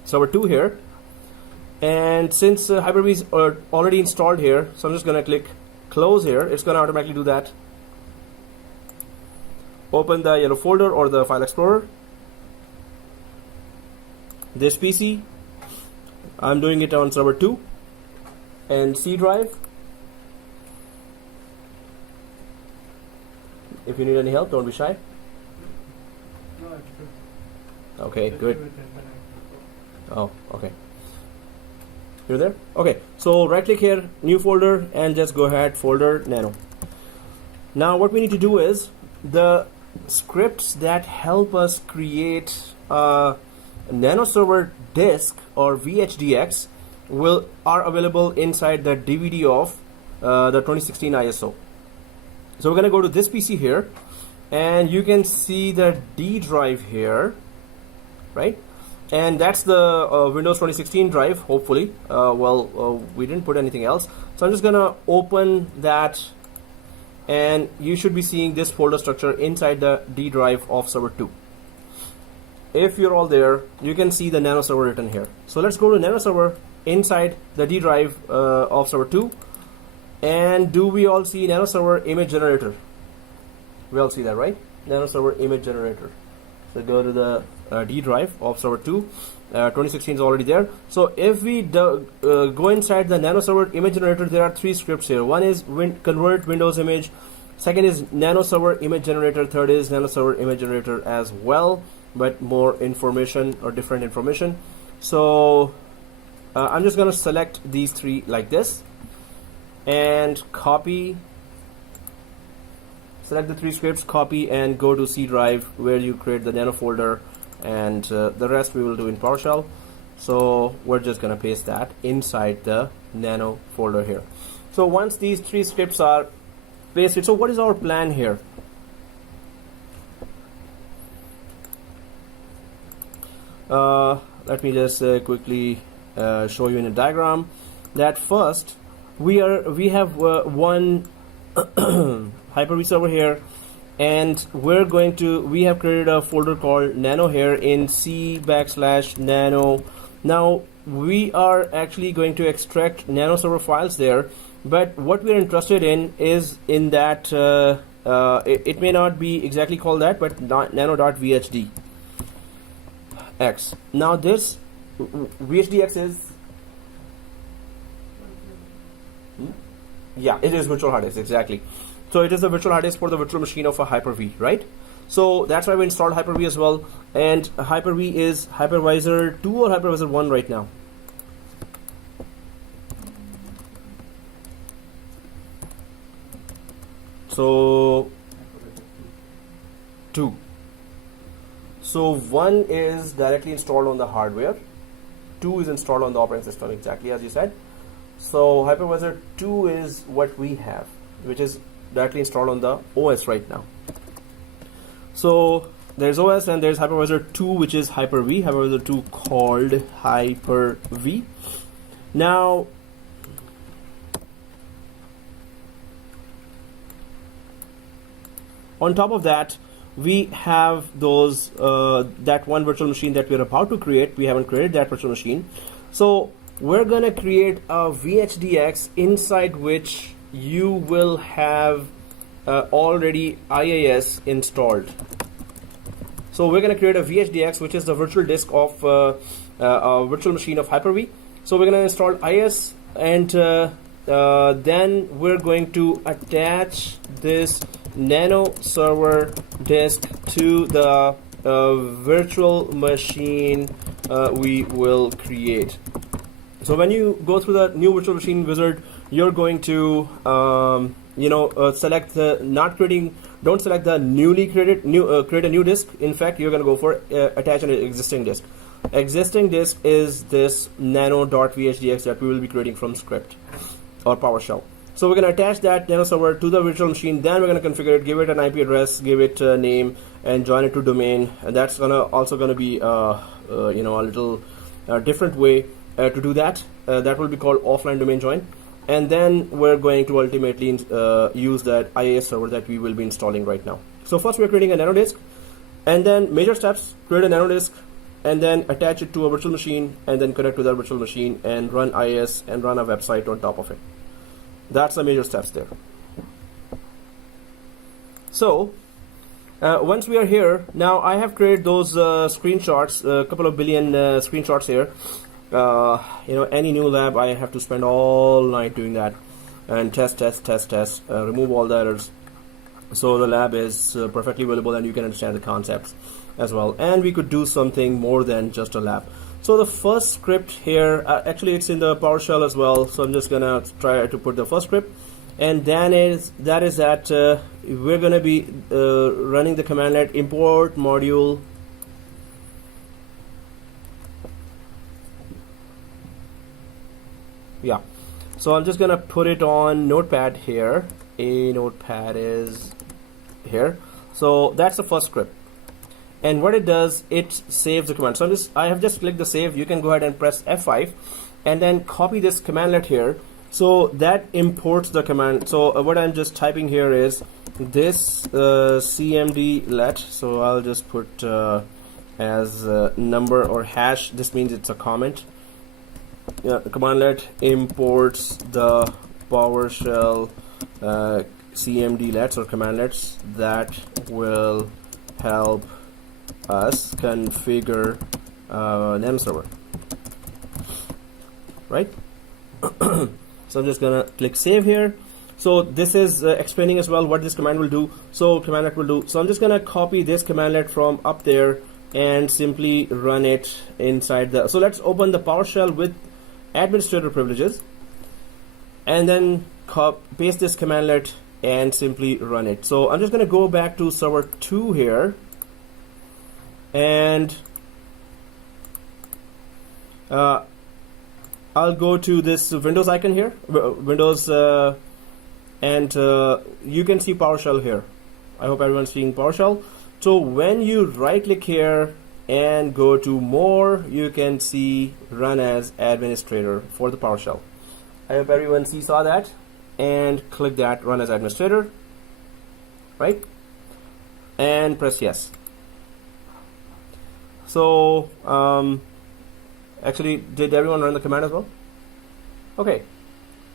server 2 here. And since Hyper-V is already installed here, so I'm just going to click close here. It's going to automatically do that. Open the yellow folder or the file explorer. This PC, I'm doing it on server 2 and C drive. If you need any help, don't be shy. No, it's good. Okay, good. Oh, okay. You're there? Okay, so right click here, new folder, and just go ahead, folder Nano. Now what we need to do is the scripts that help us create a NanoServer disk or Vhdx are available inside the DVD of the 2016 ISO. So we're going to go to this PC here, and you can see the D drive here, right? And that's the Windows 2016 drive, hopefully. We didn't put anything else. So I'm just going to open that and you should be seeing this folder structure inside the D drive of server 2. If you're all there, you can see the Nano server written here. So let's go to Nano server inside the D drive of server 2. And do we all see Nano server image generator? We all see that, right? Nano server image generator. So go to the D drive of server 2. 2016 is already there. So if we go inside the Nano server image generator, there are 3 scripts here. One is convert Windows image. Second is Nano server image generator. Third is Nano server image generator as well, but more information or different information. So I'm just going to select these 3 like this and copy. Select the 3 scripts, copy, and go to C drive where you create the Nano folder, and the rest we will do in PowerShell. So we're just going to paste that inside the Nano folder here. So once these 3 scripts are pasted, so what is our plan here? Let me just quickly show you in a diagram that first we have one Hyper-V server here, and we have created a folder called Nano here in C/Nano. Now we are actually going to extract Nano server files there, but what we are interested in is in that it may not be exactly called that, but nano.vhdx. Now this Vhdx is yeah, it is virtual hard disk, exactly. So it is the virtual hard disk for the virtual machine of a Hyper-V, right? So that's why we installed Hyper-V as well. And Hyper-V is hypervisor 2 or hypervisor 1 right now? So 2. So 1 is directly installed on the hardware. 2 is installed on the operating system, exactly as you said. So hypervisor 2 is what we have, which is directly installed on the OS right now. So there's OS and there's hypervisor 2, which is Hyper-V, hypervisor 2 called Hyper-V. Now on top of that, we have those that one virtual machine that we're about to create. We haven't created that virtual machine, so we're gonna create a Vhdx inside which you will have already IIS installed. So we're gonna create a Vhdx, which is the virtual disk of a virtual machine of Hyper-V. So we're gonna install IIS, and then we're going to attach this Nano server disk to the virtual machine we will create. So when you go through the new virtual machine wizard, you're going to select the don't select the newly created create a new disk. In fact, you're going to go for attach an existing disk. Existing disk is this nano.vhdx that we will be creating from script or PowerShell. So we're going to attach that Nano server to the virtual machine. Then we're going to configure it, give it an IP address, give it a name, and join it to domain. And that's also going to be a little different way to do that. That will be called offline domain join. And then we're going to ultimately use that IIS server that we will be installing right now. So first we're creating a Nano disk, and then major steps: create a Nano disk, and then attach it to a virtual machine, and then connect to that virtual machine and run IIS and run a website on top of it. That's the major steps there. So once we are here, now I have created those screenshots, a couple of billion screenshots here. Any new lab, I have to spend all night doing that and test, remove all the errors, so the lab is perfectly available and you can understand the concepts as well. And we could do something more than just a lab. So the first script here, actually it's in the PowerShell as well, so I'm just gonna try to put the first script, and then we're gonna be running the command let import module so I'm just gonna put it on notepad here. A notepad is here. So that's the first script, and what it does, it saves the command. So I have just clicked the save. You can go ahead and press F5 and then copy this commandlet here So that imports the command. So what I'm just typing here is this cmd let. So I'll just put as number or hash. This means it's a comment. Yeah, command let imports the PowerShell cmd lets or commandlets that will help us configure NanoServer. Right? So I'm just gonna click save here. So this is explaining as well what this command will do. So commandlet will do. So I'm just gonna copy this commandlet from up there and simply run it inside the. So let's open the PowerShell with administrator privileges, and then paste this commandlet and simply run it. So I'm just gonna go back to server 2 here, and I'll go to this Windows icon here, Windows, and you can see PowerShell here. I hope everyone's seeing PowerShell. So when you right click here and go to more, you can see run as administrator for the PowerShell. I hope everyone saw that, and click that run as administrator, right? And press yes. So actually, did everyone run the command as well? Okay,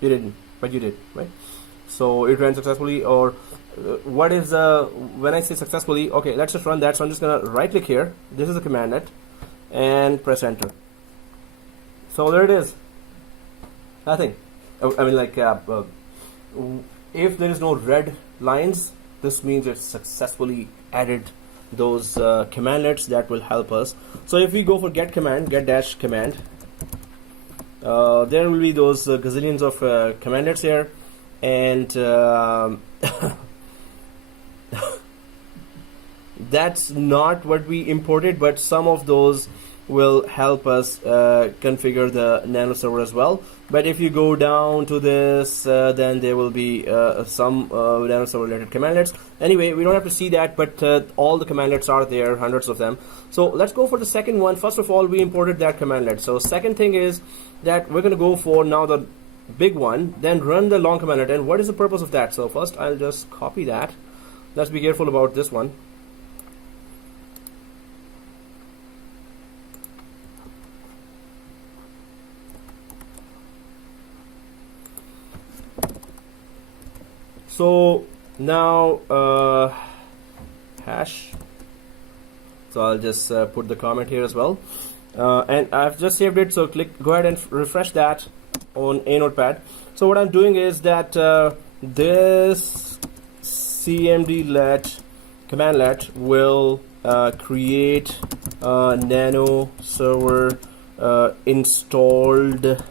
you didn't, but you did, right? So it ran successfully, or what is when I say successfully? Okay, let's just run that. So I'm just gonna right click here. This is the commandlet, and press enter. So there it is. Nothing. I mean, like, if there is no red lines, this means it's successfully added those commandlets that will help us. So if we go for get command, get dash command, there will be those gazillions of commandlets here, and that's not what we imported, but some of those will help us configure the NanoServer as well. But if you go down to this, then there will be some NanoServer related commandlets. Anyway, we don't have to see that, but all the commandlets are there, hundreds of them. So let's go for the second one. First of all, we imported that commandlet. So second thing is that we're going to go for now the big one, then run the long commandlet. And what is the purpose of that? So first I'll just copy that. Let's be careful about this one. So now hash. So I'll just put the comment here as well, and I've just saved it. So go ahead and refresh that on a notepad. So what I'm doing is that this cmd let commandlet will create NanoServer installed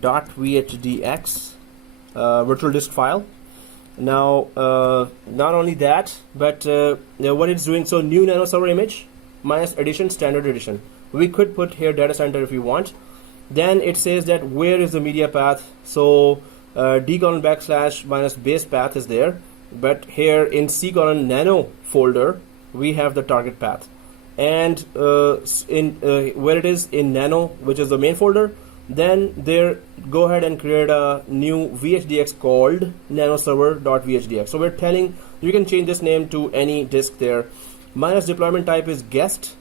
.vhdx virtual disk file. Now, not only that, but what it's doing, so new NanoServer image minus edition, standard edition. We could put here Datacenter if you want. Then it says that where is the media path. So d : / minus base path is there, but here in c : nano folder we have the target path, and in where it is in nano, which is the main folder, then there go ahead and create a new vhdx called nanoserver.vhdx. So we're telling you can change this name to any disk there. Minus deployment type is guest,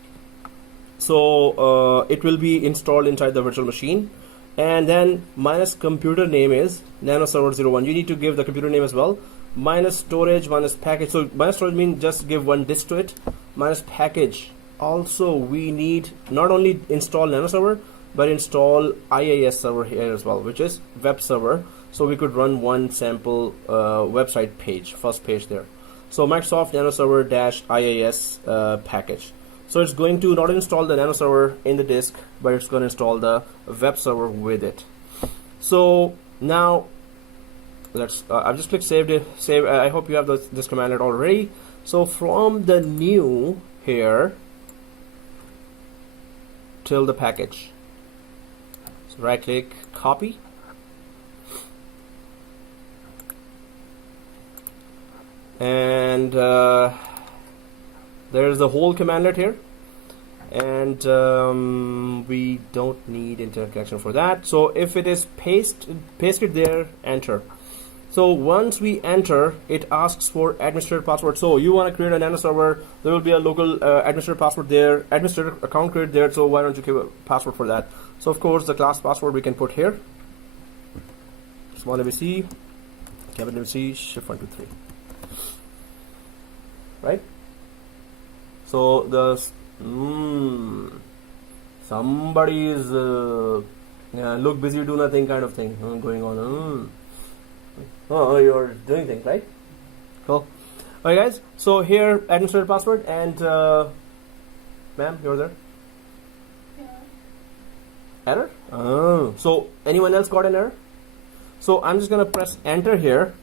so it will be installed inside the virtual machine. And then minus computer name is nanoserver01. You need to give the computer name as well. Minus storage, minus package. So minus storage means just give one disk to it. Minus package. Also we need not only install NanoServer, but install IIS server here as well, which is web server. So we could run one sample website page, first page there. So Microsoft NanoServer-IIS package. So it's going to not install the NanoServer in the disk, but it's going to install the web server with it. So now let's. I've just clicked save. Save. I hope you have this commandlet already. So from the new here till the package. So right click, copy. And there's the whole commandlet here. and we don't need internet connection for that. So if it is pasted there, enter. So once we enter, it asks for administrator password. So you want to create a Nano server, there will be a local administrator password there, administrator account created there, so why don't you give a password for that? So of course the class password we can put here. Small ABC, capital ABC, shift 1 2 3. Right? So the somebody is look busy, do nothing kind of thing going on. Oh, you're doing things, right? Cool. Alright guys, so here administrator password, and ma'am, you're there? Yeah. Error? Oh, so anyone else got an error? So I'm just gonna press enter here.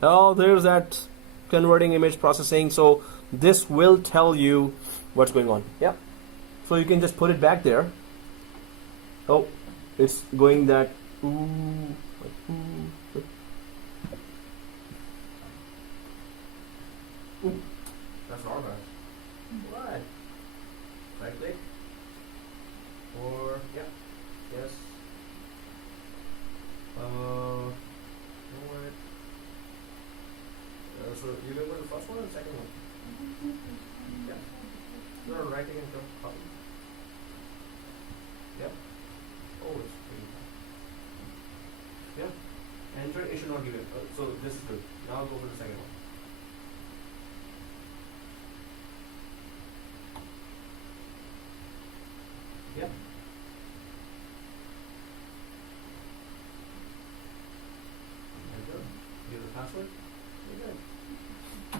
Oh, there's that converting image processing. So this will tell you what's going on. Yeah. So you can just put it back there. Oh, it's going that. Ooh. That's not bad. What? Right click. Or yeah. Yes. What? So you remember the first one or the second one? Yeah. No, right click and copy. Yep. Oh, it's pretty bad. Yeah. Enter, it should not give it. So this is good. Now go for the second one. Yep. Enter. Give the password. You're good.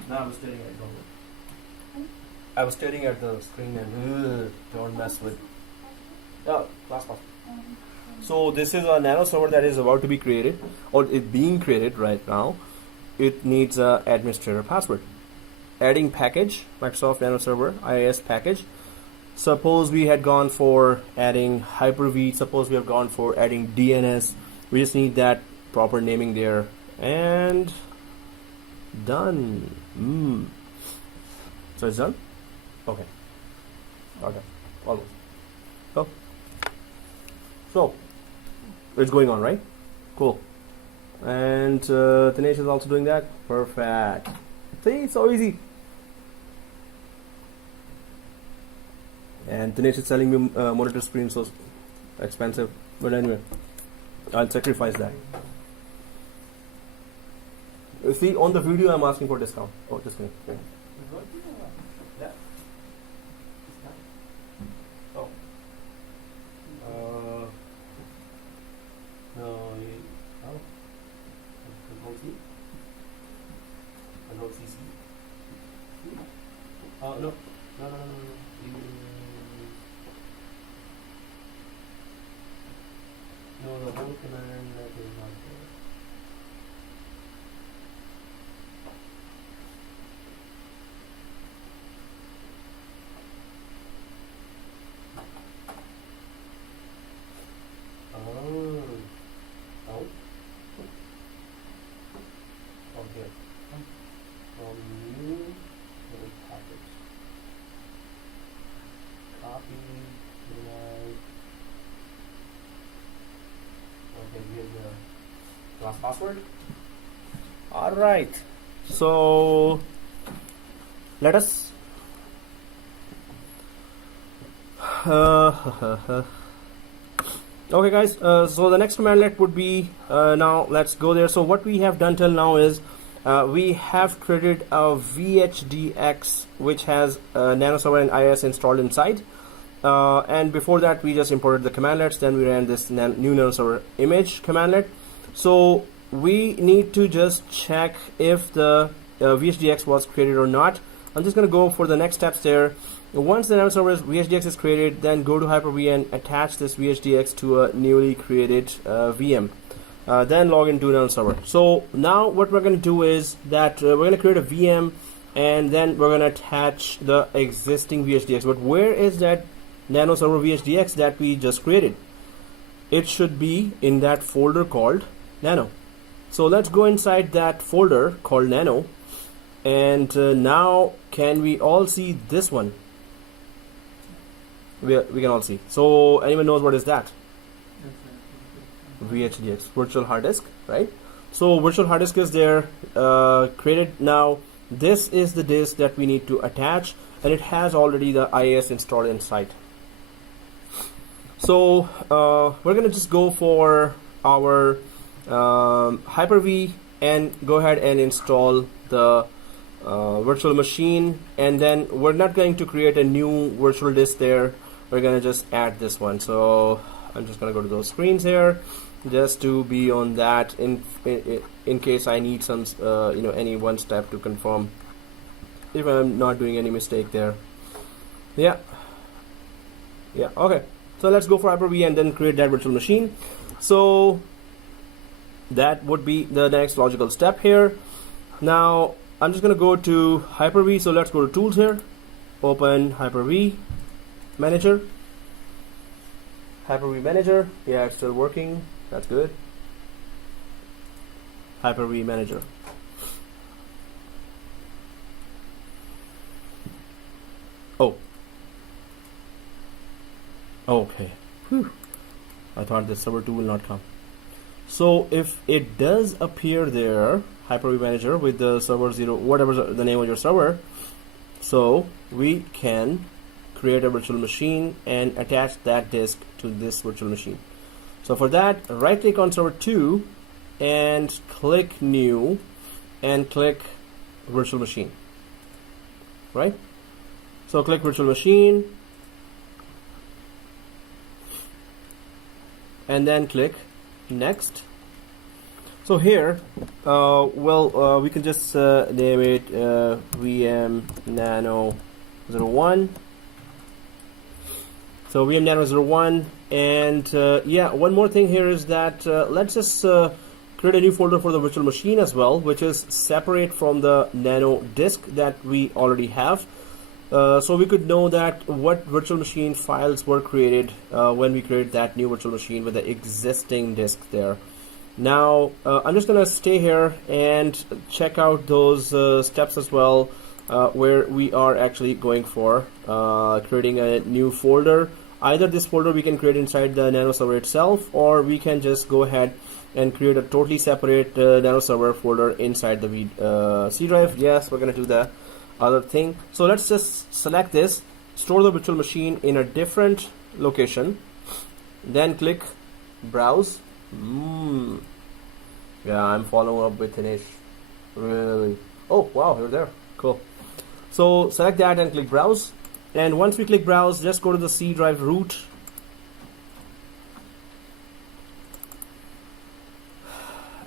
Now I was staring at it. I was staring at the screen and don't mess with. Oh, class password. So this is a Nano server that is about to be created, or it being created right now. It needs a administrator password. Adding package, Microsoft Nano Server IIS package. Suppose we had gone for adding Hyper-V. Suppose we have gone for adding DNS. We just need that proper naming there, and done. So it's done. Okay. Okay. Almost. So it's going on, right? Cool. And Dinesh is also doing that. Perfect. See, so easy. And Dinesh is selling me monitor screen, so expensive. But anyway, I'll sacrifice that. You see, on the video, I'm asking for discount. Oh, just kidding. Yeah. Oh. No, oh. Control C. Control CC. No. No, the whole command that is not there. Okay. From new little package. Copy. Okay, here's the last password. All right. So let us. Okay guys, so the next commandlet would be, now let's go there. So what we have done till now is we have created a Vhdx which has Nano server and IIS installed inside, and before that we just imported the commandlets, then we ran this new Nano server image commandlet. So we need to just check if the Vhdx was created or not. I'm just going to go for the next steps there. Once the Nano server Vhdx is created, then go to Hyper-V and attach this Vhdx to a newly created VM. Then log into Nano server. So now what we're going to do is that we're going to create a VM, and then we're going to attach the existing Vhdx. But where is that Nano server Vhdx that we just created? It should be in that folder called Nano. So let's go inside that folder called Nano, And now can we all see this one? We can all see. So anyone knows what is that? Vhdx, virtual hard disk, right? So virtual hard disk is there, created. Now this is the disk that we need to attach, and it has already the IIS installed inside. So we're gonna just go for our Hyper-V and go ahead and install the virtual machine, and then we're not going to create a new virtual disk there. We're gonna just add this one. So I'm just gonna go to those screens here just to be on that in case I need some any one step to confirm if I'm not doing any mistake there. Yeah, okay, so let's go for Hyper-V and then create that virtual machine. So that would be the next logical step here. Now I'm just gonna go to Hyper-V. So let's go to tools here, open Hyper-V manager. Hyper-V manager, yeah, it's still working. That's good. Hyper-V manager. Oh. Okay. Whew. I thought the server 2 will not come. So if it does appear there, Hyper-V manager with the server 0, whatever the name of your server, so we can create a virtual machine and attach that disk to this virtual machine. So for that, right click on server 2 and click new and click virtual machine, right? So click virtual machine and then click next. So here we can just name it VM Nano 01. So VM Nano 01, and yeah, one more thing here is that let's just create a new folder for the virtual machine as well, which is separate from the Nano disk that we already have. So we could know that what virtual machine files were created when we created that new virtual machine with the existing disk there. Now I'm just gonna stay here and check out those steps as well, where we are actually going for creating a new folder. Either this folder we can create inside the Nano server itself, or we can just go ahead and create a totally separate Nano server folder inside the C drive. Yes, we're gonna do the other thing. So let's just select this, store the virtual machine in a different location, then click browse. Yeah, I'm following up with Dinesh. Really? Oh wow, you're there. Cool. So select that and click browse, and once we click browse, just go to the C drive root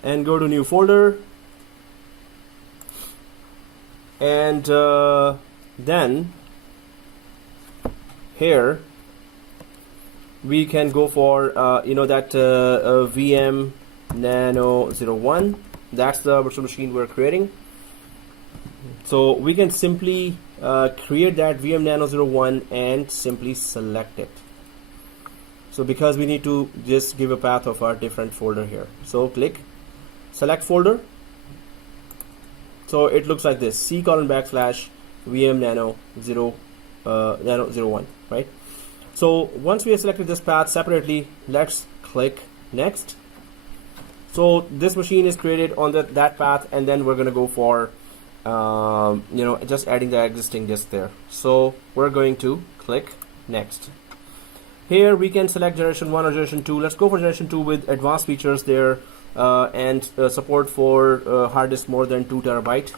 and go to new folder, and then here we can go for that VM Nano 01. That's the virtual machine we're creating. So we can simply create that VM Nano 01 and simply select it. So because we need to just give a path of our different folder here. So click select folder. So it looks like this: C:\VM Nano 01, right? So once we have selected this path separately, let's click next. So this machine is created on that path, and then we're gonna go for just adding the existing disk there. So we're going to click next. Here we can select generation 1 or generation 2. Let's go for generation 2 with advanced features there, and support for hard disk more than 2 terabyte.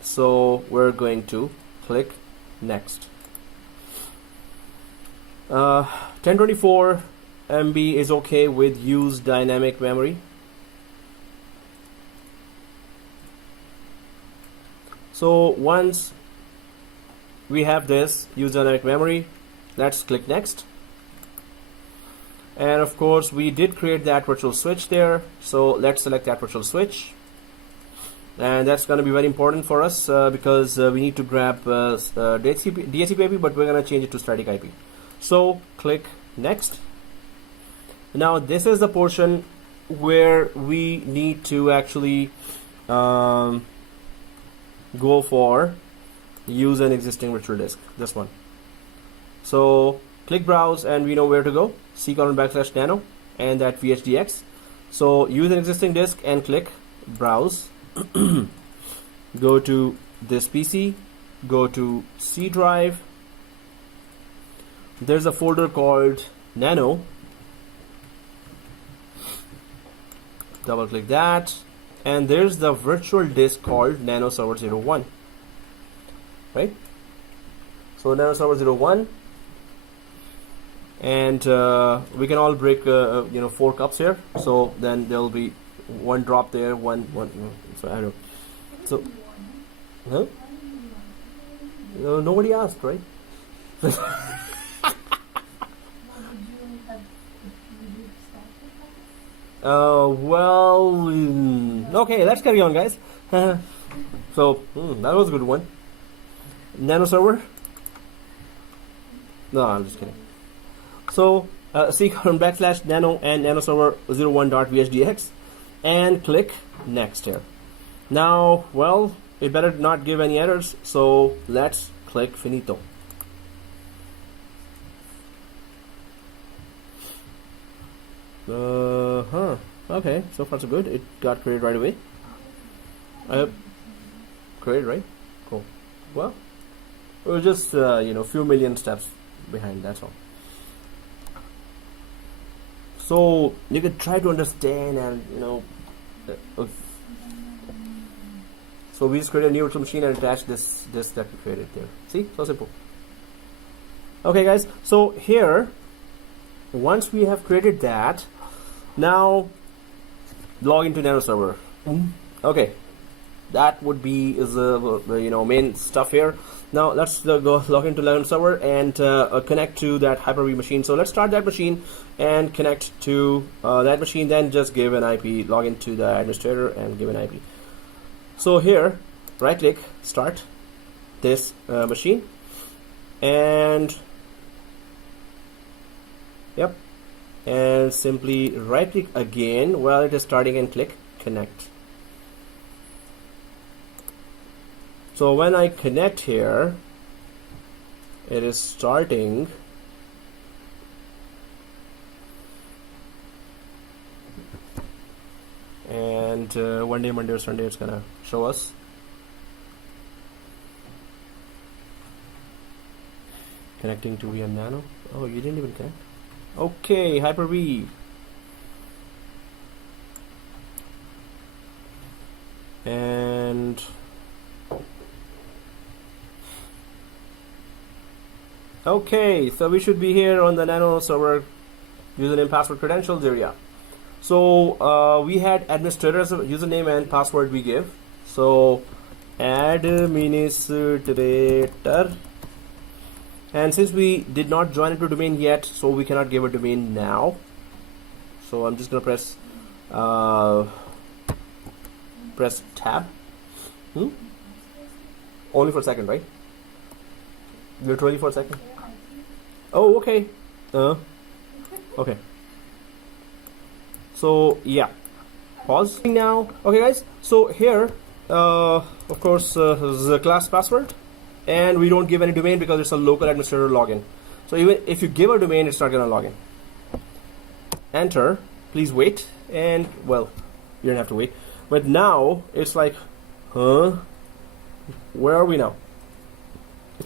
So we're going to click next. 1024 MB is okay with use dynamic memory. So once we have this use dynamic memory, let's click next. And of course we did create that virtual switch there, so let's select that virtual switch, and that's going to be very important for us because we need to grab DHCP IP, but we're going to change it to static IP. So click next. Now this is the portion where we need to actually go for use an existing virtual disk, this one. So click browse and we know where to go, c:\nano and that Vhdx. So use an existing disk and click browse. Go to this PC, go to C drive. There's a folder called Nano. Double click that, and there's the virtual disk called NanoServer 01. Right? So NanoServer 01, and we can all break 4 cups here. So then there'll be one drop there, one. So I don't know. So, huh? Nobody asked, right? Okay, let's carry on, guys. So, that was a good one. NanoServer? No, I'm just kidding. So, /nano and NanoServer 01.vhdx and click next here. Now, well, it better not give any errors, so let's click finito. Okay, so far so good. It got created right away. Created, right? Cool. Well, it was just few million steps behind, that's all. So you can try to understand and so we just create a new virtual machine and attach this that we created there. See, so simple. Okay, guys. So here, once we have created that, now log into NanoServer. Okay, that would be the main stuff here. Now let's go log into NanoServer and connect to that Hyper-V machine. So let's start that machine and connect to that machine. Then just give an IP. Log into the administrator and give an IP. So here, right click, start this machine, and yep, and simply right click again while it is starting and click connect. So when I connect here, it is starting. And one day, Monday or Sunday, it's gonna show us. Connecting to VM Nano. Oh, you didn't even connect. Okay, Hyper-V. And okay, so we should be here on the NanoServer username, password, credentials area. So we had administrator as a username and password we give. So administrator, and since we did not join into domain yet, so we cannot give a domain now. So I'm just gonna press tab. Only for a second, right? Literally for a second. Oh, okay. Okay. So yeah, pause now. Okay, guys. So here, of course, is the class password, and we don't give any domain because it's a local administrator login. So even if you give a domain, it's not gonna log in. Enter. Please wait, and well, you don't have to wait. But now it's like, huh? Where are we now?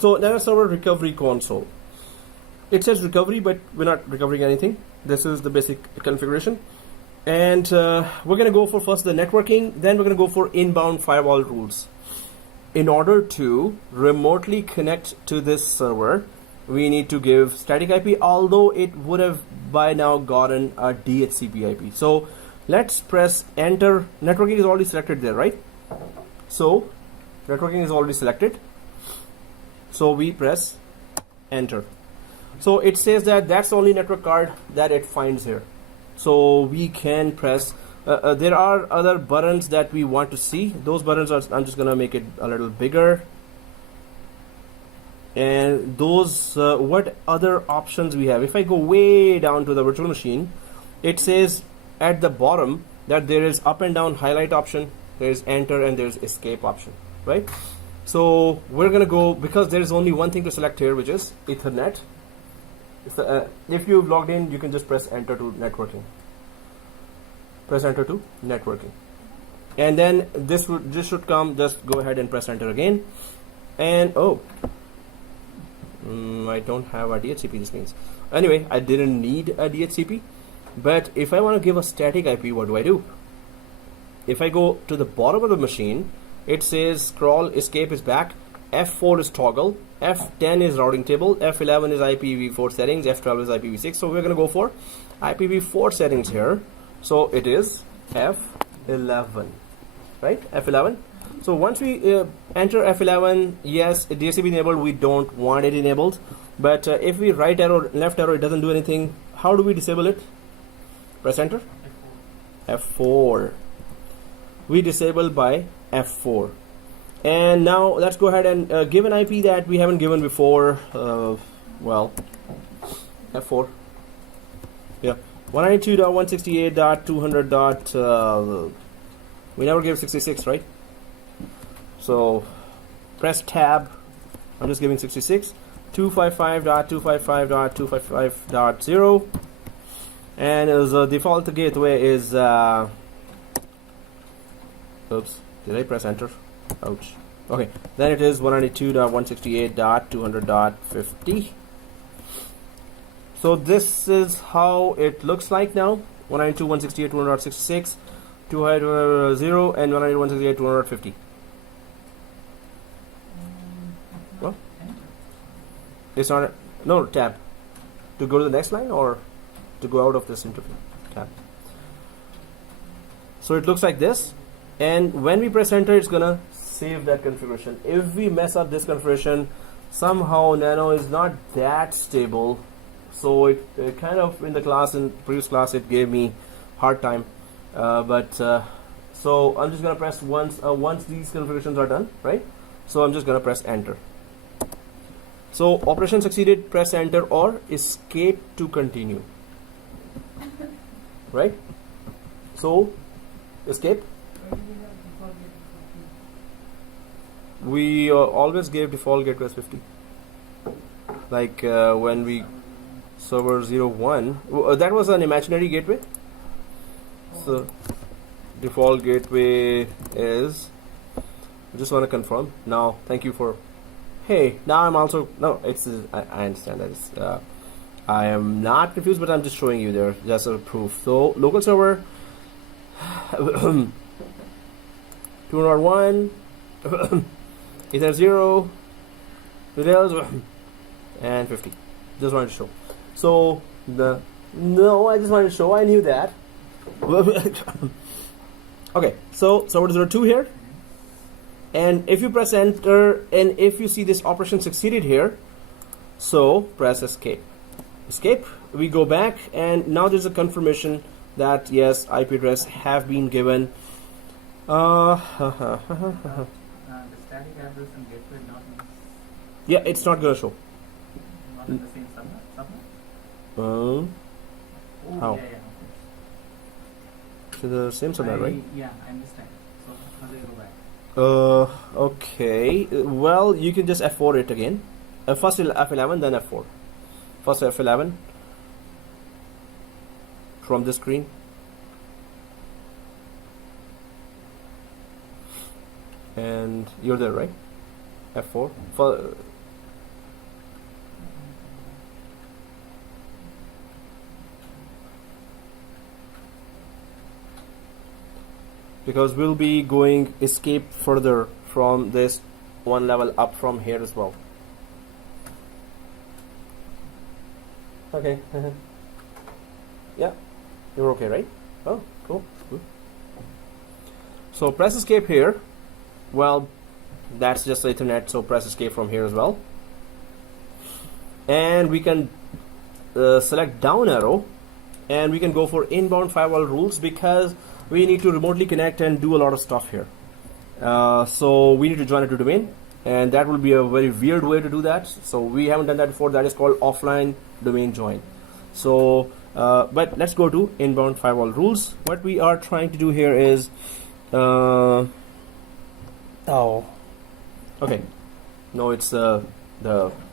So NanoServer recovery console. It says recovery, but we're not recovering anything. This is the basic configuration. And we're going to go for first the networking, then we're going to go for inbound firewall rules. In order to remotely connect to this server, we need to give static IP, although it would have by now gotten a DHCP IP. So let's press enter. Networking is already selected there, right? So networking is already selected. So we press enter. So it says that that's the only network card that it finds here. So we can press, there are other buttons that we want to see. Those buttons are, I'm just gonna make it a little bigger. And those, what other options we have? If I go way down to the virtual machine, it says at the bottom that there is up and down highlight option, there is enter, and there is escape option, right? So we're gonna go, because there is only one thing to select here, which is Ethernet. If you've logged in, you can just press enter to networking. Press enter to networking, and then this should come. Just go ahead and press enter again, and I don't have a DHCP. This means anyway, I didn't need a DHCP. But if I want to give a static IP, what do? If I go to the bottom of the machine, it says scroll, escape is back, F4 is toggle, F10 is routing table, F11 is IPv4 settings, F12 is IPv6. So we're going to go for IPv4 settings here. So it is F11, right? F11. So once we enter F11, yes, DHCP enabled, we don't want it enabled. But if we right arrow, left arrow, it doesn't do anything. How do we disable it? Press enter. F4. We disable by F4. And now let's go ahead and give an IP that we haven't given before. Well, F4. Yeah, 192.168.200. We never gave 66, right? So press tab. I'm just giving 66. 255.255.255.0. And the default gateway is oops, did I press enter? Ouch. Okay, then it is 192.168.200.50. So this is how it looks like now. 192.168.200.66, 200 and 192.168.200.50. Well, it's not no tab to go to the next line or to go out of this interface tab. So it looks like this, and when we press enter, it's gonna save that configuration. If we mess up this configuration, somehow Nano is not that stable, so it kind of in the class, in previous class, it gave me hard time. So I'm just gonna press once these configurations are done, right? So I'm just gonna press enter. So operation succeeded, press enter or escape to continue. Right? So escape. We always gave default gateway as 50. Like when we server 01, that was an imaginary gateway. So default gateway is, I just want to confirm now. Thank you for, hey, now I'm also, no, it's I understand that it's I am not confused, but I'm just showing you there just a proof. So local server 201 Ether 0 and 50. Just wanted to show. So I just wanted to show. I knew that. Okay, so server 02 here, and if you press enter and if you see this operation succeeded here, so press escape. Escape, we go back, and now there's a confirmation that yes, IP address have been given. The static address and gateway not in, Yeah, it's not gonna show. not in the same subnet? Oh, how? Yeah. To the same subnet, right? Yeah, I understand. So how do you go back? Okay. Well, you can just F4 it again. First F11, then F4. First F11 from the screen. And you're there, right? F4. Because we'll be going escape further from this one level up from here as well. Okay. Yeah, you're okay, right? Oh, cool. Good. So press escape here. Well, that's just Ethernet, so press escape from here as well. And we can select down arrow, and we can go for inbound firewall rules because we need to remotely connect and do a lot of stuff here. So we need to join it to domain, and that will be a very weird way to do that. So we haven't done that before. That is called offline domain join. So but let's go to inbound firewall rules. What we are trying to do here is Okay. No, it's the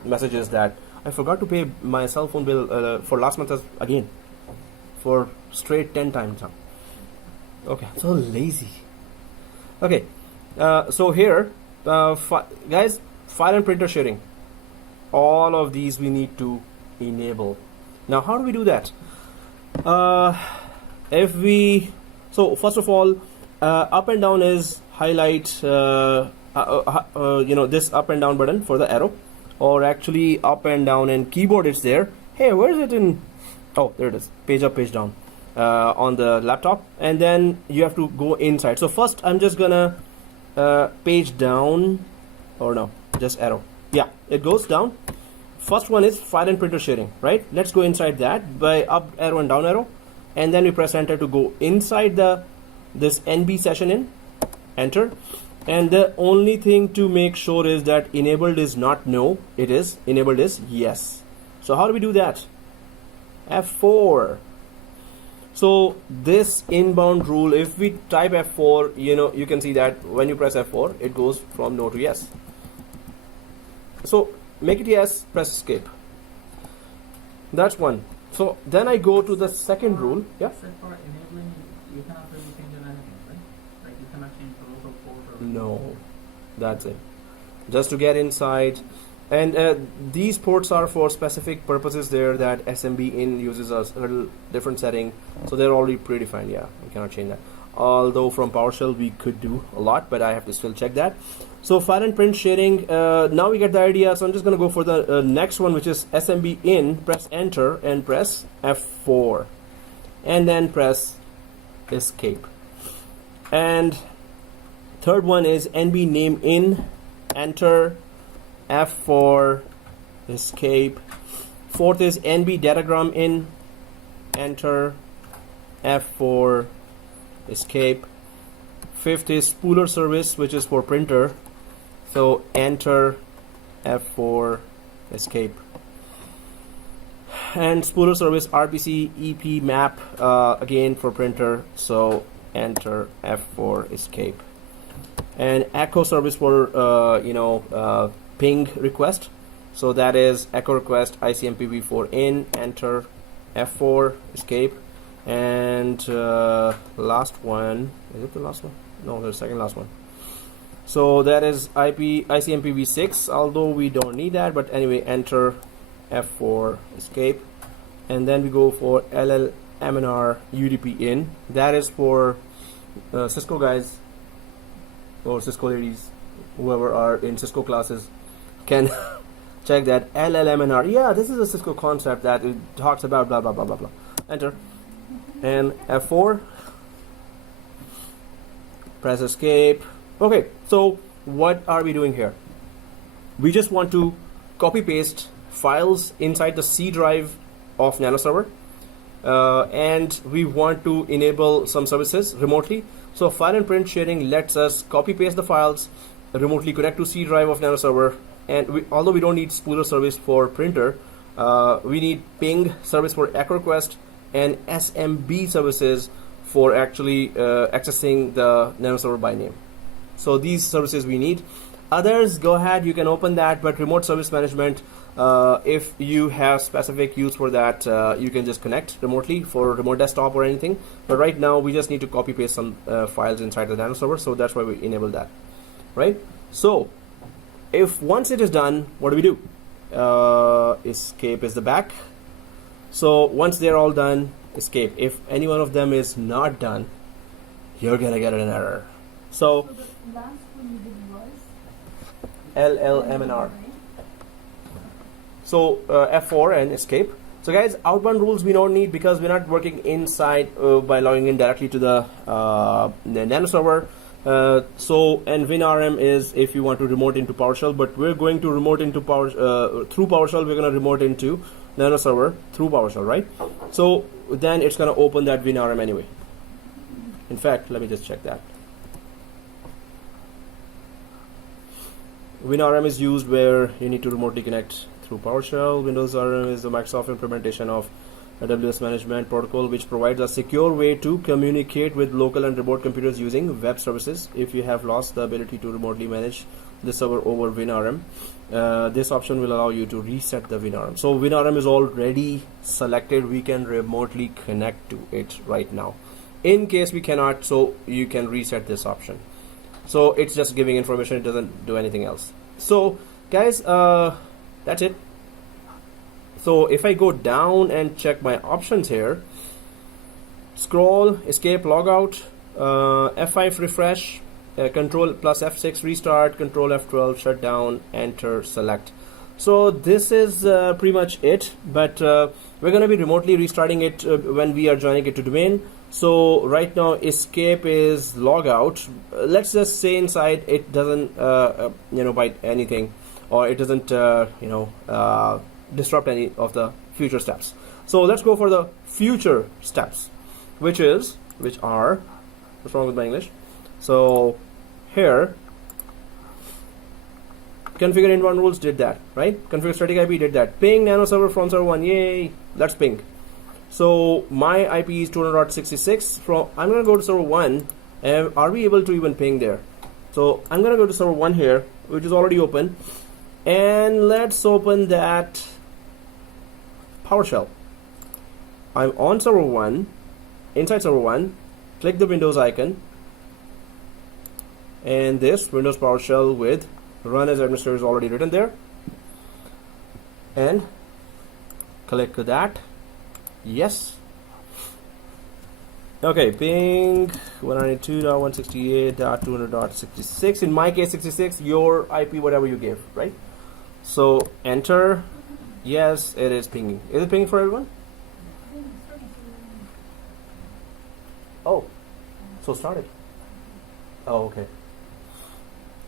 message is that I forgot to pay my cell phone bill for last month again for straight 10 times now. Okay, I'm so lazy. Okay, so here, guys, file and printer sharing. All of these we need to enable. Now, how do we do that? So first of all, up and down is highlight. This up and down button for the arrow, or actually up and down and keyboard is there. Hey, where is it in? Oh, there it is. Page up, page down on the laptop, and then you have to go inside. So first, I'm just gonna page down, or no, just arrow. Yeah, it goes down. First one is file and printer sharing, right? Let's go inside that by up arrow and down arrow, and then we press enter to go inside this NB session in. Enter. And the only thing to make sure is that enabled is not no, it is. Enabled is yes. So how do we do that? F4. So this inbound rule, if we type F4, you can see that when you press F4, it goes from no to yes. So make it yes, press escape. That's one. So then I go to the second rule. Yeah. Except for enabling, you cannot really change anything, right? Like you cannot change the local port or... No, that's it. Just to get inside. And these ports are for specific purposes there that SMB in uses a little different setting. So they're already predefined. Yeah, we cannot change that. Although from PowerShell we could do a lot, but I have to still check that. So file and print sharing, now we get the idea. So I'm just going to go for the next one, which is SMB in. Press enter and press F4. And then press escape. And third one is NB name in. Enter. F4, escape. Fourth is NB datagram in. Enter. F4, escape. Fifth is spooler service, which is for printer. So enter, F4, escape. And spooler service RPC EP map again for printer. So enter, F4, escape. And echo service for ping request. So that is echo request ICMPv4 in. Enter, F4, escape. And last one, is it the last one? No, the second last one. So that is ICMPv6, although we don't need that, but anyway, enter, F4, escape. And then we go for LLMNR UDP in. That is for Cisco guys or Cisco ladies, whoever are in Cisco classes can check that LLMNR. Yeah, this is a Cisco concept that it talks about blah blah blah blah blah. Enter. And F4, press escape. Okay, so what are we doing here? We just want to copy paste files inside the C drive of NanoServer, and we want to enable some services remotely. So file and print sharing lets us copy paste the files, remotely connect to C drive of NanoServer, and although we don't need spooler service for printer, we need ping service for echo request and SMB services for actually accessing the NanoServer by name. So these services we need. Others, go ahead, you can open that, but remote service management, if you have specific use for that, you can just connect remotely for remote desktop or anything. But right now we just need to copy paste some files inside the NanoServer, so that's why we enable that, right? So if once it is done, what do we do? Escape is the back. So once they're all done, escape. If any one of them is not done, you're gonna get an error. So the last one you did was LLMNR. So F4 and escape. So guys, outbound rules we don't need because we're not working inside by logging in directly to the NanoServer. And WinRM is if you want to remote into PowerShell, but we're going to remote into through PowerShell. We're going to remote into NanoServer through PowerShell, right? So then it's going to open that WinRM anyway. In fact, let me just check that. WinRM is used where you need to remotely connect through PowerShell. Windows RM is the Microsoft implementation of AWS Management Protocol, which provides a secure way to communicate with local and remote computers using web services. If you have lost the ability to remotely manage this server over WinRM, this option will allow you to reset the WinRM. So WinRM is already selected. We can remotely connect to it right now. In case we cannot, so you can reset this option. So it's just giving information, it doesn't do anything else. So guys, that's it. So if I go down and check my options here, scroll, escape, logout, F5 refresh, control plus F6 restart, control F12 shut down, enter, select. So this is pretty much it, but we're going to be remotely restarting it when we are joining it to domain. So right now escape is logout. Let's just say inside it doesn't bite anything, or it doesn't disrupt any of the future steps. So let's go for the future steps, which are, what's wrong with my English? So here, configure inbound rules, did that, right? Configure static IP, did that. Ping NanoServer from server 1, yay, let's ping. So my IP is 200.66. From, I'm gonna go to server 1, and are we able to even ping there? So I'm gonna go to server 1 here, which is already open, and let's open that PowerShell. I'm on server 1, inside server 1, click the Windows icon, and this Windows PowerShell with run as administrator is already written there, and click that. Yes. Okay, ping 192.168.200.66. In my case 66, your IP whatever you gave, right? So enter. Yes, it is pinging. Is it pinging for everyone? Oh, so started. Oh, okay.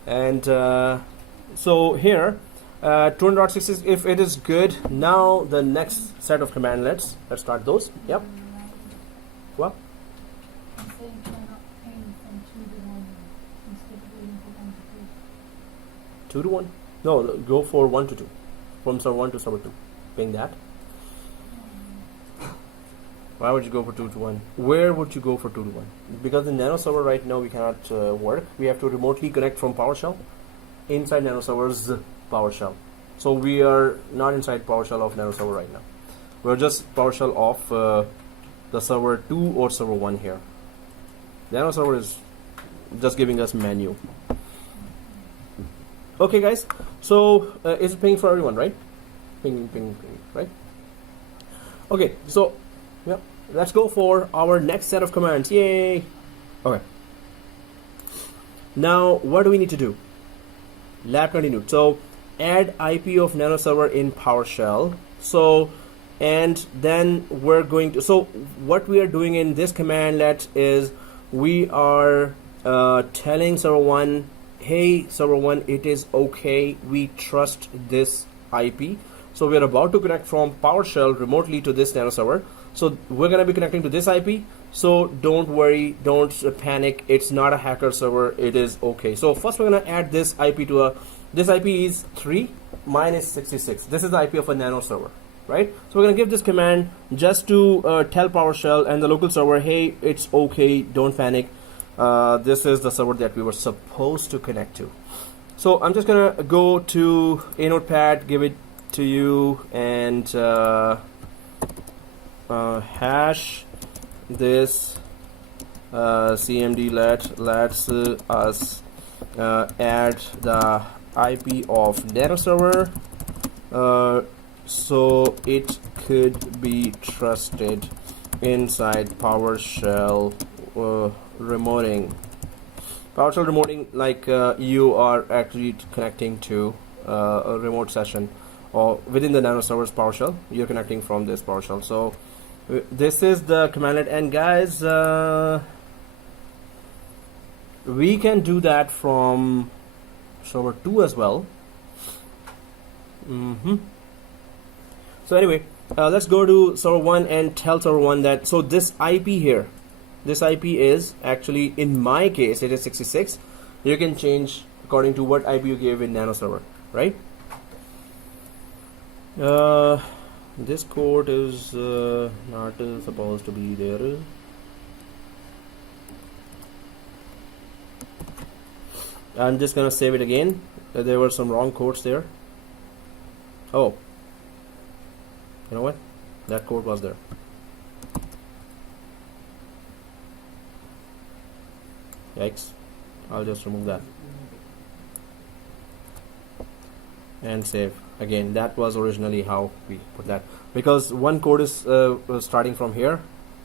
And so here 200.66, if it is good, now the next set of command, let's start those. Yep. What? I'm saying why not ping from 2 to 1 instead of waiting for 1 to 2? 2 to 1? No, go for 1 to 2. From server 1 to server 2. Ping that. Why would you go for 2 to 1? Where would you go for 2 to 1? Because in NanoServer right now we cannot work. We have to remotely connect from PowerShell inside NanoServer's PowerShell. So we are not inside PowerShell of NanoServer right now. We're just PowerShell of the server 2 or server 1 here. NanoServer is just giving us menu. Okay guys, so is it pinging for everyone, right? Ping, ping, ping, right? Okay, so yeah, let's go for our next set of commands. Yay! Okay. Now, what do we need to do? Lab continued. So, add IP of NanoServer in PowerShell. So, and then we're going to. So, what we are doing in this commandlet is we are telling server 1, hey, server 1, it is okay. We trust this IP. So, we are about to connect from PowerShell remotely to this NanoServer. So we're going to be connecting to this IP. So don't worry, don't panic. It's not a hacker server. It is okay. So first we're going to add this IP to a. This IP is 3, mine is 66. This is the IP of a NanoServer, right? So we're going to give this command just to tell PowerShell and the local server, hey, it's okay. Don't panic. This is the server that we were supposed to connect to. So I'm just going to go to a notepad, give it to you, and hash this cmd let's us add the IP of NanoServer so it could be trusted inside PowerShell remoting. PowerShell remoting, like you are actually connecting to a remote session or within the NanoServer's PowerShell. You're connecting from this PowerShell. So this is the commandlet, and guys, we can do that from server 2 as well. So anyway, let's go to server 1 and tell server 1 that, so this IP here, this IP is actually, in my case, it is 66. You can change according to what IP you gave in NanoServer, right? This code is not supposed to be there. I'm just gonna save it again. that there were some wrong codes there. Oh, you know what? That code was there. Yikes. I'll just remove that and save. Again, that was originally how we put that, because one code is starting from here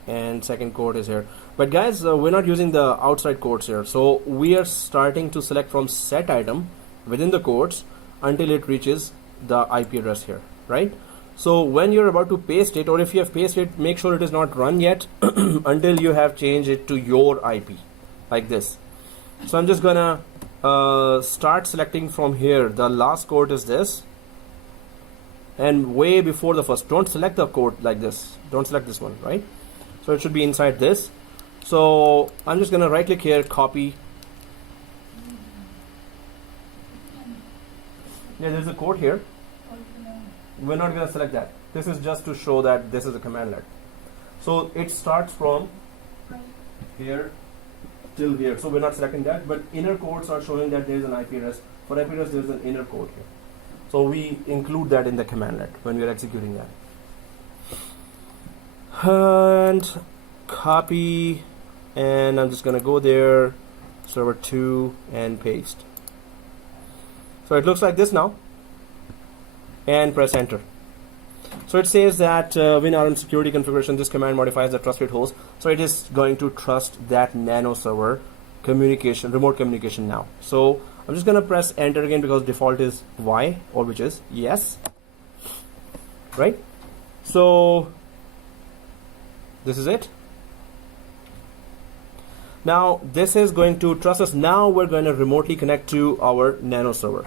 and second code is here. But guys, we're not using the outside codes here, so we are starting to select from set item within the codes until it reaches the IP address here, right? So when you're about to paste it, or if you have pasted it, make sure it is not run yet until you have changed it to your IP, like this. So I'm just gonna start selecting from here. The last code is this, and way before the first. Don't select the code like this. Don't select this one, right? So it should be inside this. So I'm just gonna right click here, copy. Yeah, there's a code here. We're not gonna select that. This is just to show that this is a commandlet. So it starts from here till here. So we're not selecting that, but inner codes are showing that there is an IP address. For IP address, there is an inner code here. So we include that in the commandlet when we are executing that. And copy, and I'm just gonna go there, server 2, and paste. So it looks like this now, and press enter. So it says that WinRM security configuration, this command modifies the trusted host. So it is going to trust that Nano server communication, remote communication now. So I'm just gonna press enter again because default is Y, or which is yes, right? So this is it. Now this is going to trust us. Now we're going to remotely connect to our Nano server.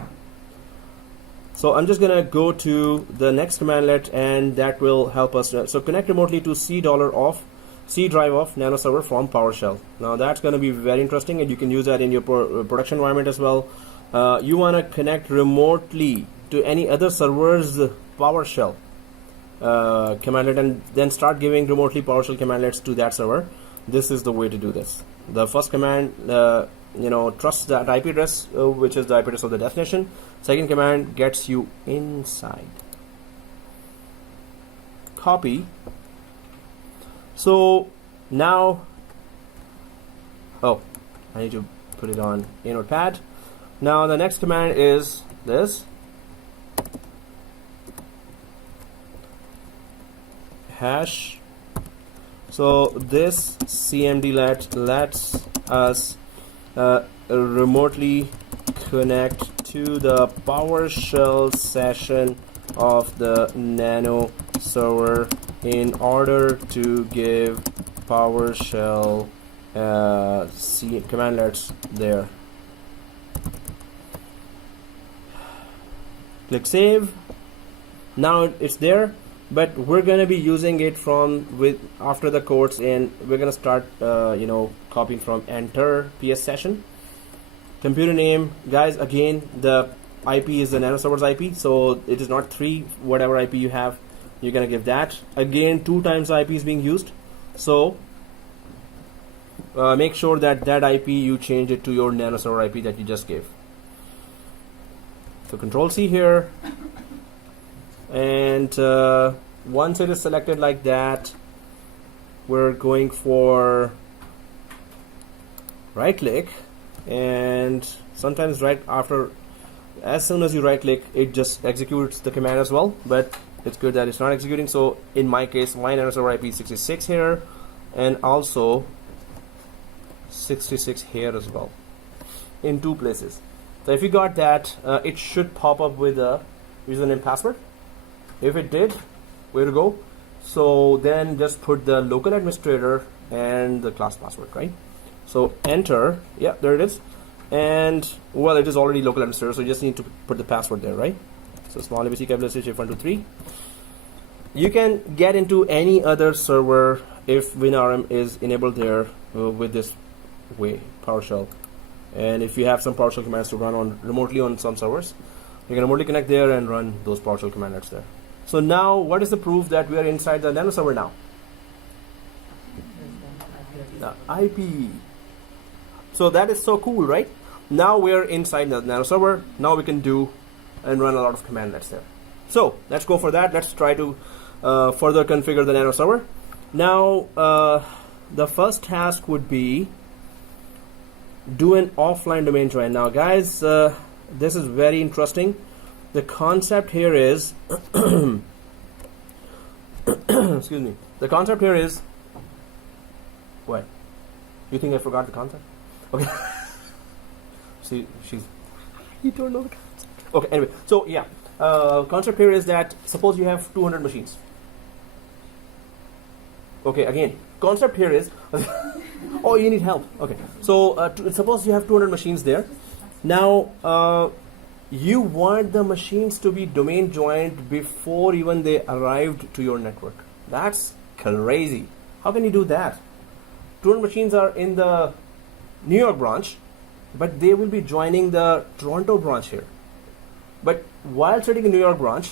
So I'm just gonna go to the next commandlet, and that will help us. So connect remotely to C drive of Nano server from PowerShell. Now that's gonna be very interesting, and you can use that in your production environment as well. You wanna connect remotely to any other server's PowerShell commandlet, and then start giving remotely PowerShell commandlets to that server. This is the way to do this. The first command, trust that IP address, which is the IP address of the destination. Second command gets you inside. Copy. So now, I need to put it on a notepad. Now the next command is this. Hash. So this CMD lets us remotely connect to the PowerShell session of the Nano server in order to give PowerShell commandlets there. Click save. Now it's there, but we're gonna be using it after the codes, and we're gonna start copying from enter PS session. Computer name, guys, again the IP is the Nano server's IP, so it is not 3, whatever IP you have, you're gonna give that. Again, 2 times IP is being used, so make sure that IP you change it to your Nano server IP that you just gave. So Control C here, and once it is selected like that, we're going for right click, and sometimes as soon as you right click, it just executes the command as well, but it's good that it's not executing. So in my case, my Nano server IP is 66 here, and also 66 here as well, in 2 places. So if you got that, it should pop up with a username password. If it did, way to go. So then just put the local administrator and the class password, right? So enter, yeah, there it is. And well, it is already local administrator, so you just need to put the password there, right? So small ABC capital C F123. You can get into any other server if WinRM is enabled there with this way, PowerShell. And if you have some PowerShell commands to run remotely on some servers, you can remotely connect there and run those PowerShell commandlets there. So now, what is the proof that we are inside the Nano server now? The IP. So that is so cool, right? now we're inside the NanoServer. Now we can do and run a lot of commandlets there. So let's go for that. Let's try to further configure the NanoServer. Now the first task would be do an offline domain join. Now guys, this is very interesting. The concept here is excuse me. The concept here is what? You think I forgot the concept? Okay. See, you don't know the concept. Okay, anyway, so yeah, concept here is that suppose you have 200 machines. Okay, again, concept here is oh, you need help. Okay, so suppose you have 200 machines there. Now you want the machines to be domain joined before even they arrived to your network. That's crazy. How can you do that? 200 machines are in the New York branch, but they will be joining the Toronto branch here. But while sitting in New York branch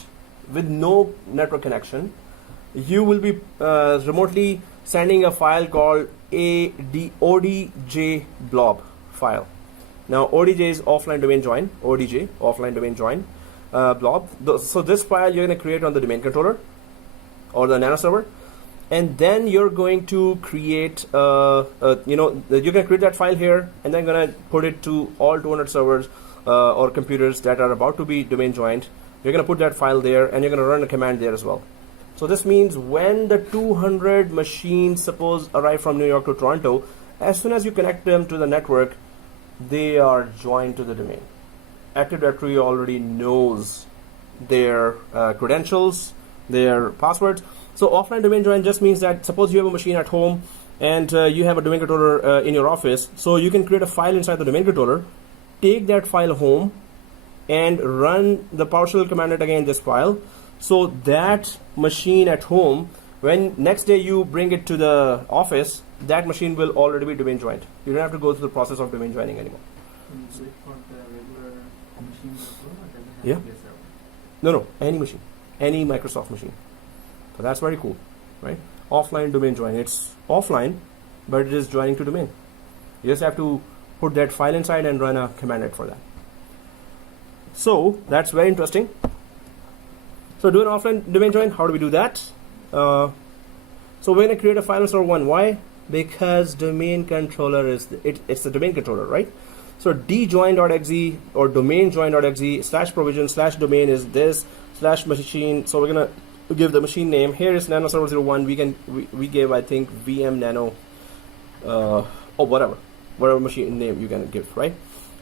with no network connection, you will be remotely sending a file called ODJ blob file. Now ODJ is offline domain join, ODJ, offline domain join blob. So this file you're going to create on the domain controller or the NanoServer, and then you're going to create, you're going to create that file here, and then going to put it to all 200 servers or computers that are about to be domain joined. You're going to put that file there, and you're going to run a command there as well. So this means when the 200 machines, suppose, arrive from New York to Toronto, as soon as you connect them to the network, they are joined to the domain. Active Directory already knows their credentials, their passwords. So offline domain join just means that suppose you have a machine at home and you have a domain controller in your office, so you can create a file inside the domain controller, take that file home and run the PowerShell commandlet again in this file. So that machine at home, when next day you bring it to the office, that machine will already be domain joined. You don't have to go through the process of domain joining anymore. Can you do it for the regular machines as well, or does it have Yeah. to be a server? No, any machine, any Microsoft machine. So that's very cool, right? Offline domain join. It's offline, but it is joining to domain. You just have to put that file inside and run a commandlet for that. So that's very interesting. So do an offline domain join. How do we do that? So we're going to create a file on server 1. Why? Because domain controller is it's the domain controller, right? So djoin.exe or domain join.exe /provision /domain is this /machine. So we're gonna give the machine name. Here is NanoServer 01. We gave, I think, VM Nano or whatever machine name you can give, right?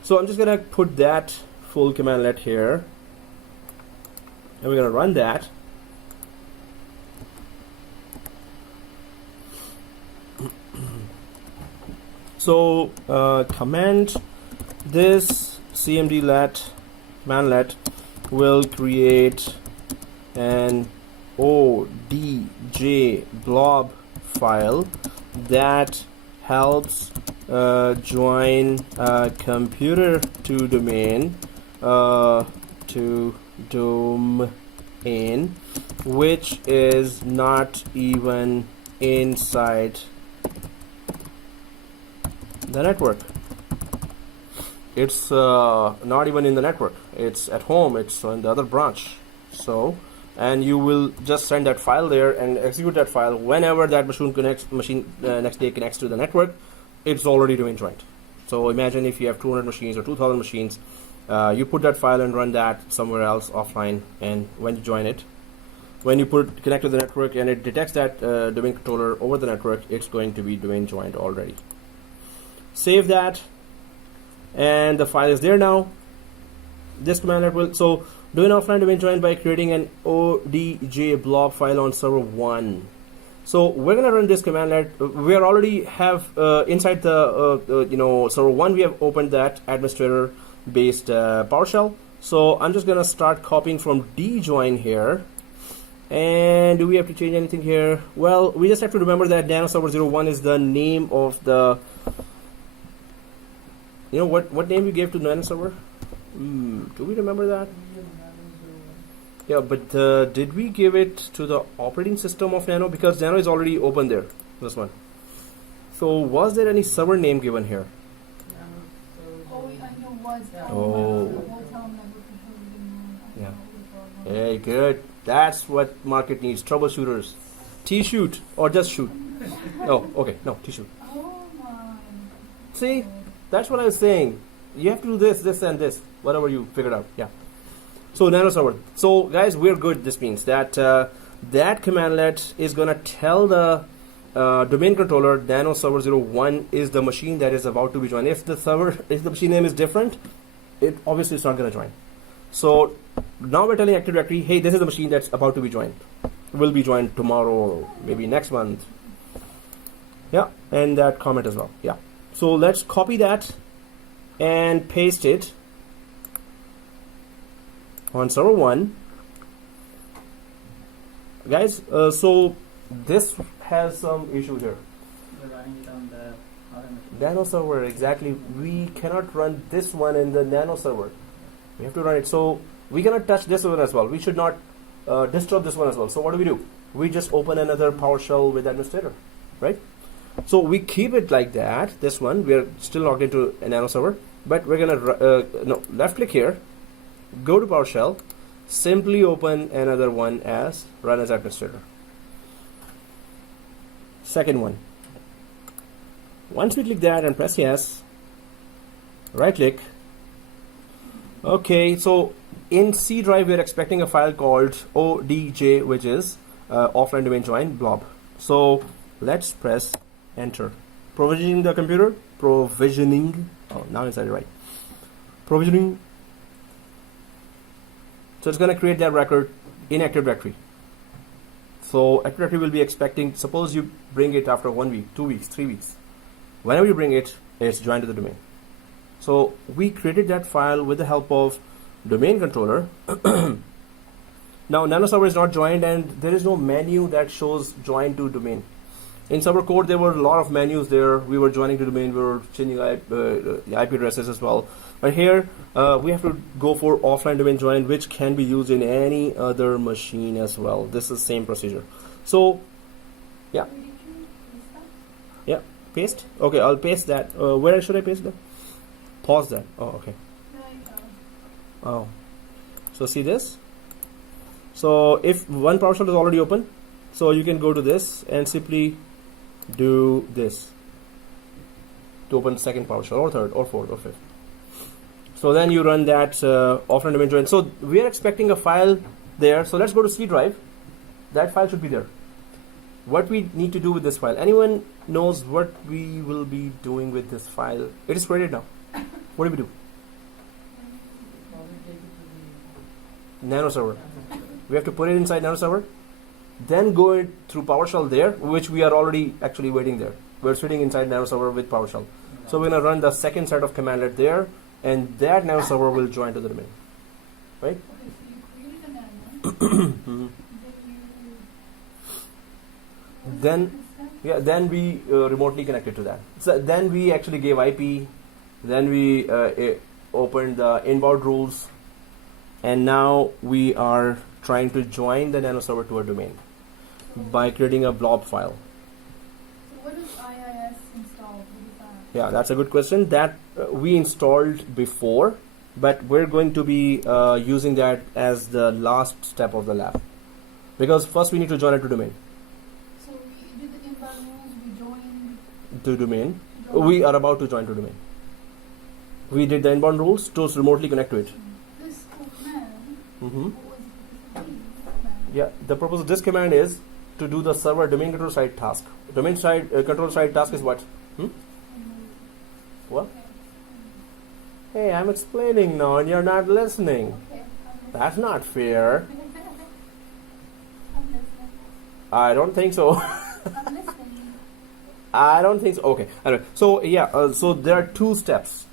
So I'm just gonna put that full commandlet here, and we're gonna run that. So command this cmd manlet will create an ODJ blob file that helps join computer to domain which is not even inside the network. It's not even in the network. It's at home. It's on the other branch. So, and you will just send that file there and execute that file whenever that machine next day connects to the network. It's already domain joined. So imagine if you have 200 machines or 2,000 machines, you put that file and run that somewhere else offline, and when you join it, when you connect to the network and it detects that domain controller over the network, it's going to be domain joined already. Save that, and the file is there now. This commandlet will do an offline domain join by creating an ODJ blob file on server 1. So we're gonna run this commandlet. We already have inside the server 1. We have opened that administrator based PowerShell. So I'm just gonna start copying from djoin here. And do we have to change anything here? Well, we just have to remember that NanoServer 01 is the name of the. You know what name you gave to NanoServer? Do we remember that? Yeah, but did we give it to the operating system of Nano? Because Nano is already open there, this one. So was there any server name given here? Oh, I know guys tell Oh. them, we'll tell them that we're contributing more. Yeah. Hey, good. That's what market needs. Troubleshooters. T-shoot or just shoot. Oh, okay. No, T-shoot. Oh my. See, that's what I was saying. You have to do this, this, and this. Whatever you figured out. Yeah. So NanoServer. So guys, we're good. This means that that commandlet is gonna tell the domain controller NanoServer01 is the machine that is about to be joined. If the machine name is different, it obviously is not gonna join. So now we're telling Active Directory, hey, this is the machine that's about to be joined. Will be joined tomorrow, or maybe next month. Yeah, and that comment as well. Yeah. So let's copy that and paste it on server 1. Guys, so this has some issue here. We're running it on the other machine. Nano server, exactly. We cannot run this one in the Nano server. We have to run it. So we cannot touch this one as well. We should not disturb this one as well. So what do? We just open another PowerShell with administrator, right? So we keep it like that. This one, we are still logged into a Nano server, but we're gonna left click here, go to PowerShell, simply open another one as run as administrator. Second one. Once we click that and press yes, right click. Okay, so in C drive we're expecting a file called ODJ, which is offline domain join blob. So let's press enter. Provisioning the computer. Provisioning. Oh, now I said it right. Provisioning. So it's going to create that record in Active Directory. So Active Directory will be expecting, suppose you bring it after 1 week, 2 weeks, 3 weeks. Whenever you bring it, it's joined to the domain. So we created that file with the help of domain controller. Now NanoServer is not joined and there is no menu that shows join to domain. In server code there were a lot of menus there. We were joining to domain, we were changing IP addresses as well. But here we have to go for offline domain join, which can be used in any other machine as well. This is the same procedure. So yeah. Yeah, paste. Okay, I'll paste that. Where should I paste that? Pause that. Oh, okay. Oh, so see this. So if one PowerShell is already open, so you can go to this and simply do this to open second PowerShell or third or fourth or fifth. So then you run that offline domain join. So we are expecting a file there. So let's go to C drive. That file should be there. What we need to do with this file? Anyone knows what we will be doing with this file? It is created now. What do we do? NanoServer. We have to put it inside NanoServer, then go it through PowerShell there, which we are already actually waiting there. We're sitting inside NanoServer with PowerShell. So we're going to run the second set of commandlet there, and that NanoServer will join to the domain. Right? Okay, so you created an admin. Then we remotely connected to that. So then we actually gave IP, then we opened the inbound rules, and now we are trying to join the NanoServer to a domain by creating a blob file. So what is IIS installed? What is that? Yeah, that's a good question. That we installed before, but we're going to be using that as the last step of the lab, because first we need to join it to domain. So we did the inbound rules, we joined. To domain. We are about to join to domain. We did the inbound rules to remotely connect to it. This command, Mm-hmm. what was the command? Yeah, the purpose of this command is to do the server domain control side task. Domain side control side task is what? What? Hey, I'm explaining now and you're not listening. Okay, That's not fair. I'm listening. I don't think so. I'm listening. I don't think so. Okay. Anyway, so yeah, so there are two steps.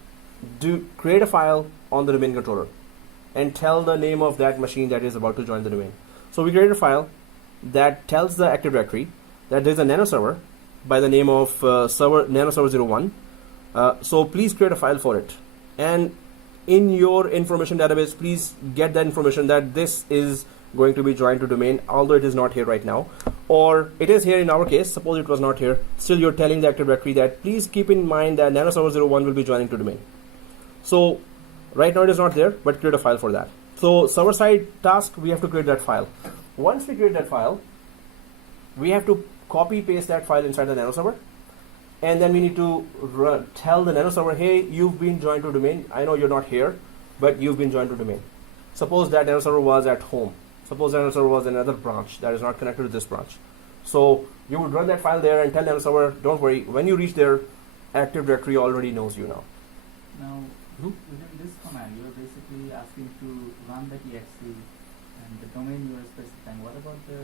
Do create a file on the domain controller and tell the name of that machine that is about to join the domain. So we created a file that tells the Active Directory that there's a NanoServer by the name of NanoServer01. So please create a file for it. And in your information database, please get that information that this is going to be joined to domain, although it is not here right now. Or it is here in our case, suppose it was not here. Still you're telling the Active Directory that please keep in mind that NanoServer01 will be joining to domain. So Right now it is not there, but create a file for that. So server side task, we have to create that file. Once we create that file, we have to copy paste that file inside the NanoServer, and then we need to tell the NanoServer, hey, you've been joined to domain. I know you're not here, but you've been joined to domain. Suppose that NanoServer was at home. Suppose that NanoServer was in another branch that is not connected to this branch. So you would run that file there and tell NanoServer, don't worry, when you reach there, Active Directory already knows you now. Now, within this command, you're basically asking to run the exe and the domain you are specifying. What about the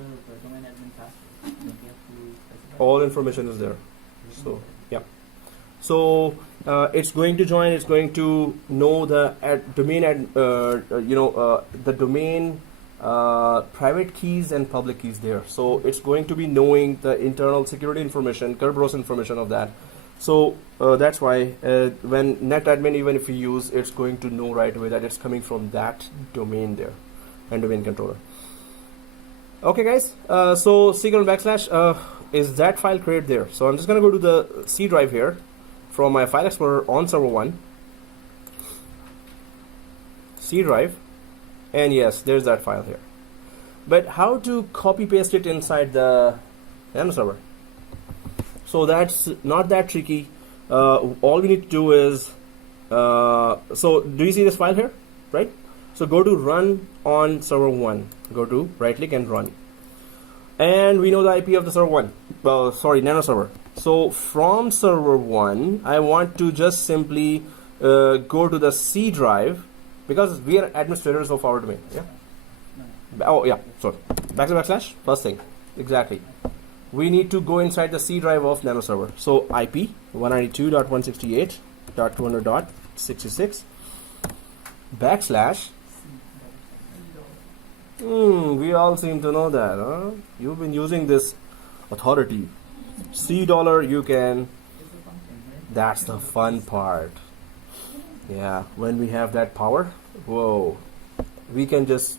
domain admin password? Don't you have to specify? All information is there. So yeah. So it's going to join. It's going to know the domain the domain private keys and public keys there. So it's going to be knowing the internal security information, Kerberos information of that. So that's why when netadmin, even if you use, it's going to know right away that it's coming from that domain there and domain controller. Okay, guys. So secret backslash is that file created there. So I'm just going to go to the C drive here from my file explorer on server 1. C drive. And yes, there's that file here. But how to copy paste it inside the NanoServer? So that's not that tricky. All we need to do is, so do you see this file here, right? So go to run on server 1. Go to right click and run. And we know the IP of the server 1. NanoServer. So from server 1, I want to just simply go to the C drive, because we are administrators of our domain. Yeah. Oh yeah. Sorry. Backslash. First thing. Exactly. We need to go inside the C drive of NanoServer. So IP 192.168.200.66 backslash. We all seem to know that, huh? You've been using this authority. $C you can. That's the fun part. Yeah, when we have that power, whoa, we can just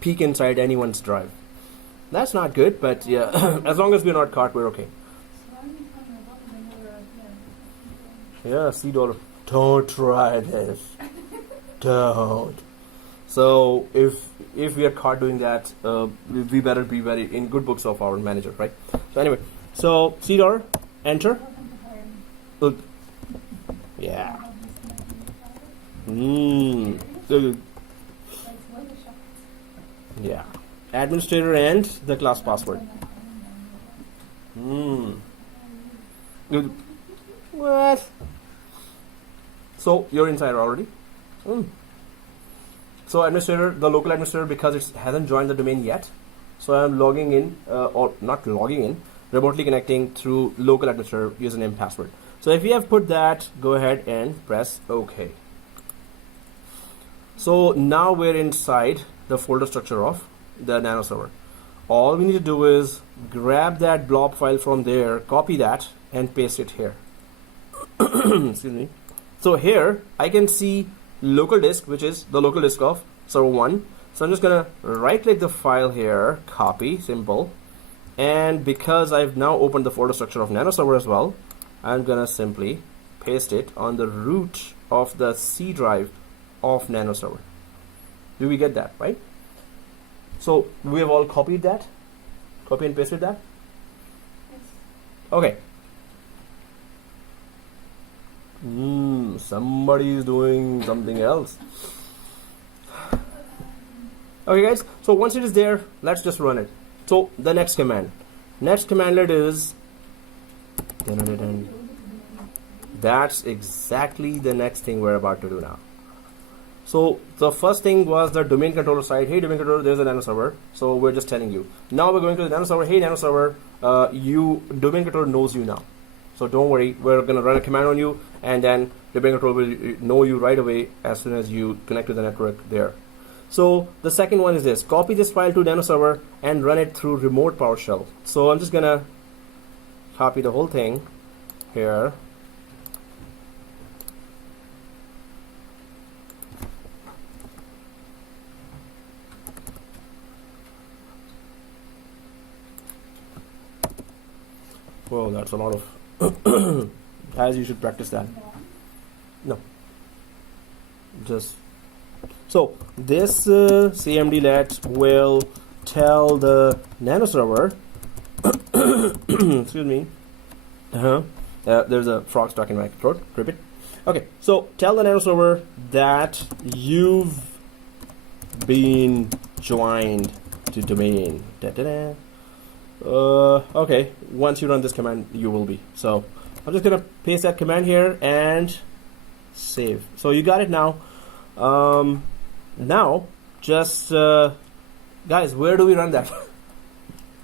peek inside anyone's drive. That's not good, but yeah, as long as we're not caught, we're okay. Yeah, $C. Don't try this. Don't. So if we are caught doing that, we better be very in good books of our manager, right? So anyway, so $C, enter. Yeah. Yeah. Administrator and the class password. What? So you're inside already. So administrator, the local administrator, because it hasn't joined the domain yet, so I'm logging in, or not logging in, remotely connecting through local administrator username password. So if you have put that, go ahead and press OK. So now we're inside the folder structure of the NanoServer. All we need to do is grab that blob file from there, copy that, and paste it here. Excuse me. So here I can see local disk, which is the local disk of server 1. So I'm just gonna right click the file here, copy, simple. And because I've now opened the folder structure of NanoServer as well, I'm gonna simply paste it on the root of the C drive of NanoServer. Do we get that, right? So we have all copied that, copy and pasted that. Okay. Somebody is doing something else. Okay, guys. So once it is there, let's just run it. So the next commandlet is. That's exactly the next thing we're about to do now. So the first thing was the domain controller side. Hey, domain controller, there's a NanoServer. So we're just telling you. Now we're going to the NanoServer. Hey, NanoServer, domain controller knows you now. So don't worry, we're going to run a command on you, and then domain controller will know you right away as soon as you connect to the network there. So the second one is this: copy this file to NanoServer and run it through remote PowerShell. So I'm just going to copy the whole thing here. Whoa, that's a lot of guys, you should practice that. No, just So this CMD let will tell the NanoServer. Excuse me. There's a frog stuck in my throat. Rip it. Okay, so tell the NanoServer that you've been joined to domain. Da-da-da. Okay, once you run this command, you will be. So I'm just gonna paste that command here and save. So you got it now. Now, just guys, where do we run that?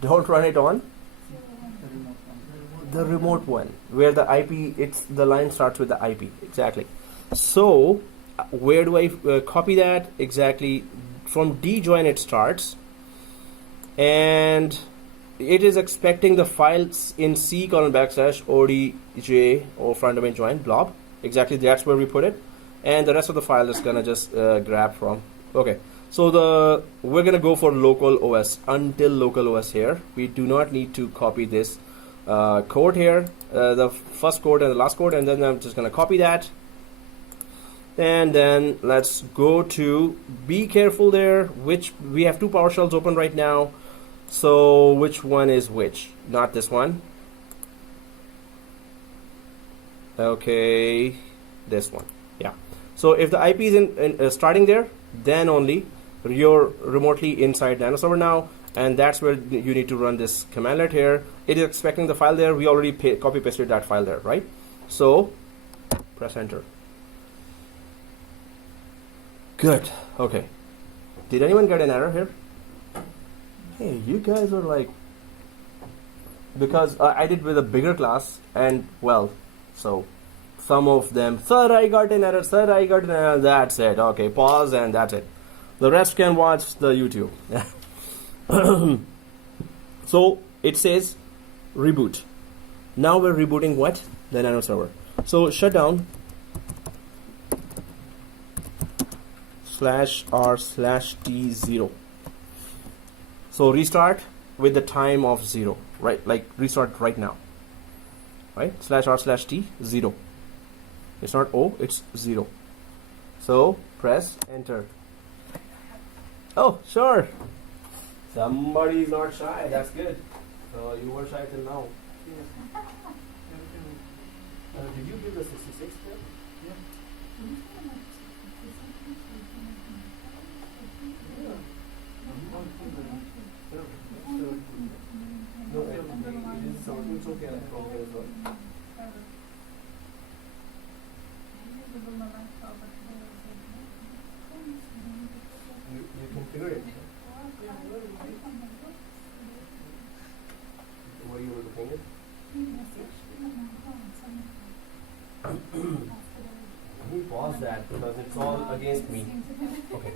Don't run it on the remote one, where the IP, it's the line starts with the IP. Exactly. So where do I copy that? Exactly from djoin it starts, and it is expecting the files in C :/odj or front domain join blob. Exactly, that's where we put it, and the rest of the file is gonna just grab from. Okay, so we're gonna go for local OS until local OS here. We do not need to copy this code here, the first code and the last code, and then I'm just gonna copy that. And then let's go to, be careful there, which we have two PowerShells open right now. So which one is which? Not this one. Okay, this one. Yeah. So if the IP is in starting there, then only you're remotely inside NanoServer now, and that's where you need to run this commandlet here. It is expecting the file there. We already copy pasted that file there, right? So press enter. Good. Okay. Did anyone get an error here? Hey, you guys are like, because I did with a bigger class, and well, so some of them, sir, I got an error, sir, I got an error. That's it. Okay, pause, and that's it. The rest can watch the YouTube. So it says reboot. Now we're rebooting what? The NanoServer. So shutdown /r/t0. So restart with the time of 0, right? Like restart right now, right? /r/t 0. It's not O, it's 0. So press enter. Oh, sure. Somebody's not shy. That's good. So you were shy till now. Did you give the 66 there? Yeah. No, it is sorting, it's okay from here as well. You configure it. Were you able to ping it? Let me pause that because it's all against me. Okay.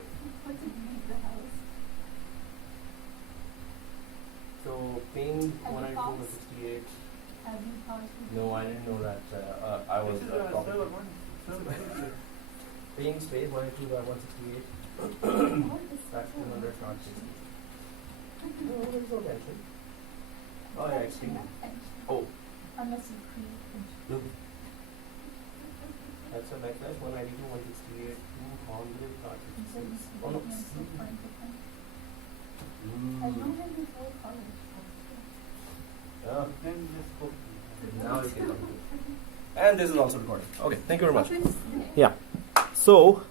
So ping 192.168. No, I didn't know that. I was ping space 192.168. That's 200, not 60. No, there's no mention. Oh yeah, it's ping. Oh. Unless you create. Look. That's a backslash 192.168. 200, not 66. Oh no. Now you can. And this is also recording. Okay, thank you very much. Yeah. So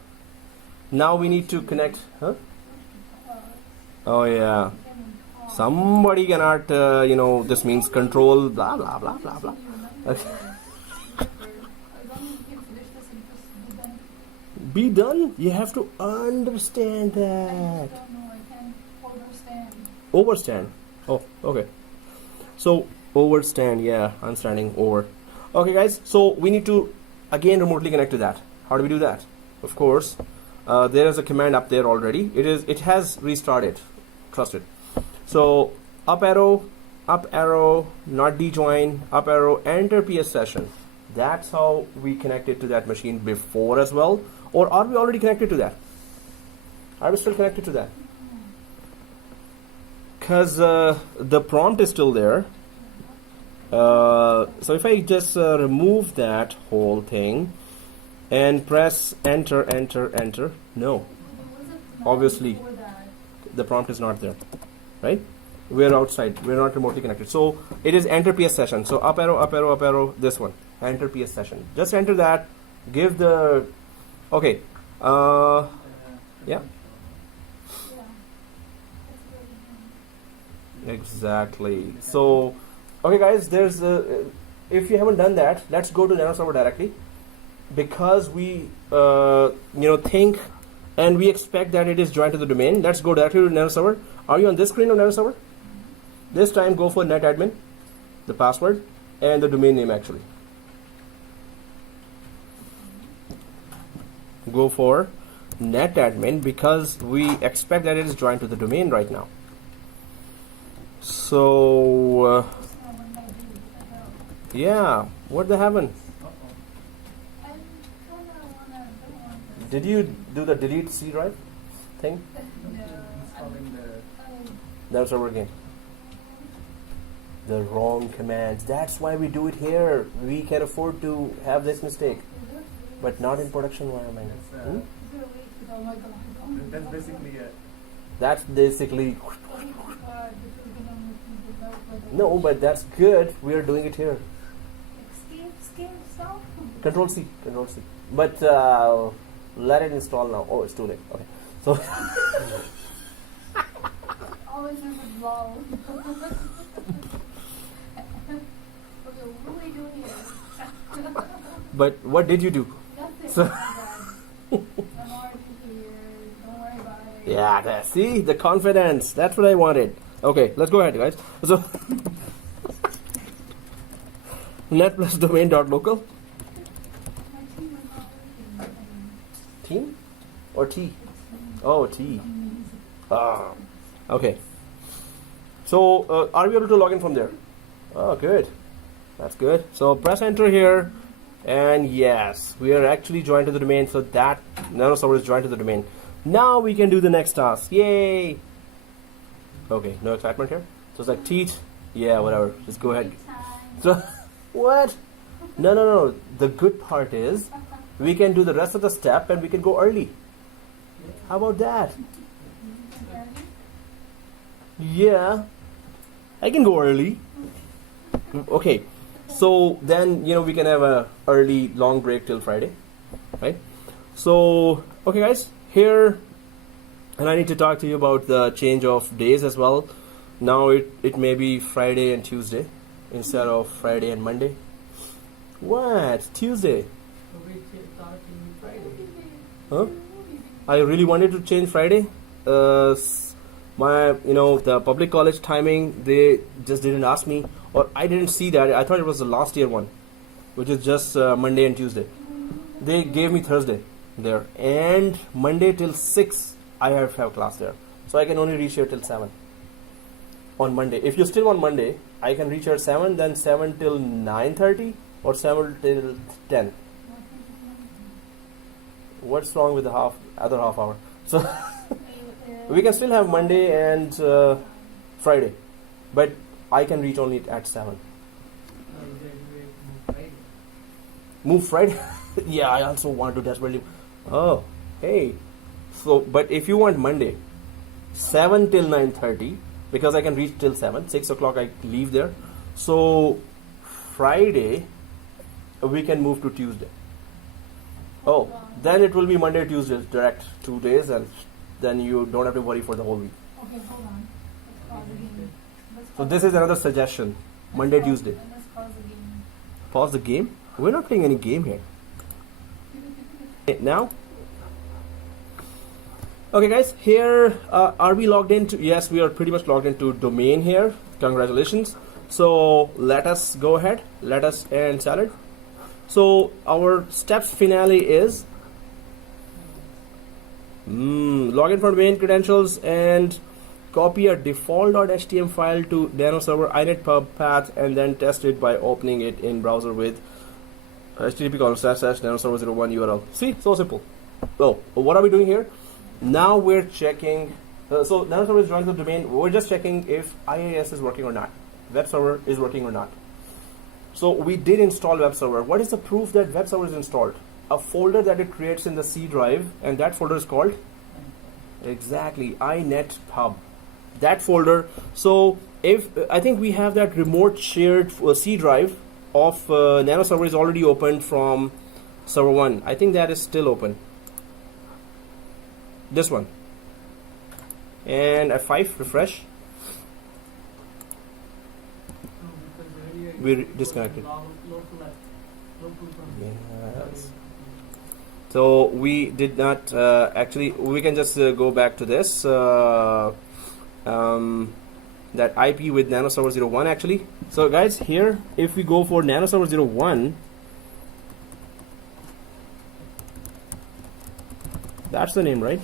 now we need to connect. Huh? Oh yeah. Somebody cannot. This means control. Blah blah blah blah blah. Okay. Be done. You have to understand that. Overstand. Oh, okay. So overstand, yeah, I'm standing over. Okay, guys. So we need to again remotely connect to that. How do we do that? Of course, there is a command up there already. It has restarted. Trust it. So up arrow, not djoin, up arrow, enter PS session. That's how we connected to that machine before as well. Or are we already connected to that? Are we still connected to that? Because the prompt is still there. So if I just remove that whole thing and press enter. No. Not Obviously. before that. The prompt is not there, right? We're outside, we're not remotely connected. So it is enter PS session. So up arrow, up arrow, up arrow, this one, enter PS session. Just enter that, give the, okay, yeah. Yeah. That's very Exactly. So, okay guys, there's if you haven't done that, let's go to NanoServer directly, because we think and we expect that it is joined to the domain. Let's go directly to NanoServer. Are you on this screen of NanoServer? This time go for netadmin, the password, and the domain name actually. Go for netadmin because we expect that it is joined to the domain right now. So, yeah, what the heaven? I kinda don't want Did you do the delete C drive thing? Installing the That's over again. The wrong commands. That's why we do it here. We can afford to have this mistake, but not in production environment. that's, Hmm? that's basically a That's basically no, but that's good. We are doing it here. Control C, Control C. But let it install now. Oh, it's too late. Okay, so Always remember lol. Okay, what are we doing here? but what did you do? Nothing. So- I'm already here. Don't worry about it. Yeah, see the confidence. That's what I wanted. Okay, let's go ahead, guys. So net plus domain dot local My team is not working. team or T. Oh, T. Ah, okay. So are we able to log in from there? Oh, good. That's good. So press enter here, and yes, we are actually joined to the domain. So that NanoServer is joined to the domain. Now we can do the next task. Yay! Okay, no excitement here. So it's like teach. Yeah, whatever. Just go ahead. So what? No. The good part is we can do the rest of the step and we can go early. How about that? Yeah, I can go early. Okay, so then we can have a early long break till Friday, right? So okay, guys, here, and I need to talk to you about the change of days as well. Now it may be Friday and Tuesday instead of Friday and Monday. What? Tuesday? So we start in Friday. Huh? I really wanted to change Friday. The public college timing, they just didn't ask me, or I didn't see that. I thought it was the last year one, which is just Monday and Tuesday. They gave me Thursday there, and Monday till 6 I have class there, so I can only reach here till 7 on Monday. If you're still on Monday, I can reach here at 7, then 7 till 9:30 or 7 till 10. What's wrong with the other half hour? So we can still have Monday and Friday, but I can reach only at 7. Move Friday? Yeah, I also want to desperately. Oh, hey. So, but if you want Monday, 7 till 9:30, because I can reach till 7, 6 o'clock I leave there. So Friday, we can move to Tuesday. Oh, then it will be Monday, Tuesday, direct 2 days, and then you don't have to worry for the whole week. Okay, hold on. Let's pause the game. So this is another suggestion. Monday, Tuesday. Let's pause the game. Pause the game? We're not playing any game here. Now? Okay guys, here, are we logged into? Yes, we are pretty much logged into domain here. Congratulations. So let us go ahead. Let us install it. So our steps finale is login for domain credentials and copy a default.html file to NanoServer init pub path and then test it by opening it in browser with http://nanoserver01 URL. See, so simple. So what are we doing here? Now we're checking. So NanoServer is joined to the domain. We're just checking if IIS is working or not. Web server is working or not. So we did install web server. What is the proof that web server is installed? A folder that it creates in the C drive, and that folder is called Exactly, inet pub, that folder. So if I think we have that remote shared C drive of NanoServer is already opened from server 1. I think that is still open. This one. And F5 refresh. No, because earlier We it was disconnected. Local Yes. So we did not actually. We can just go back to this that IP with NanoServer 01 actually. So guys, here if we go for NanoServer 01, that's the name, right?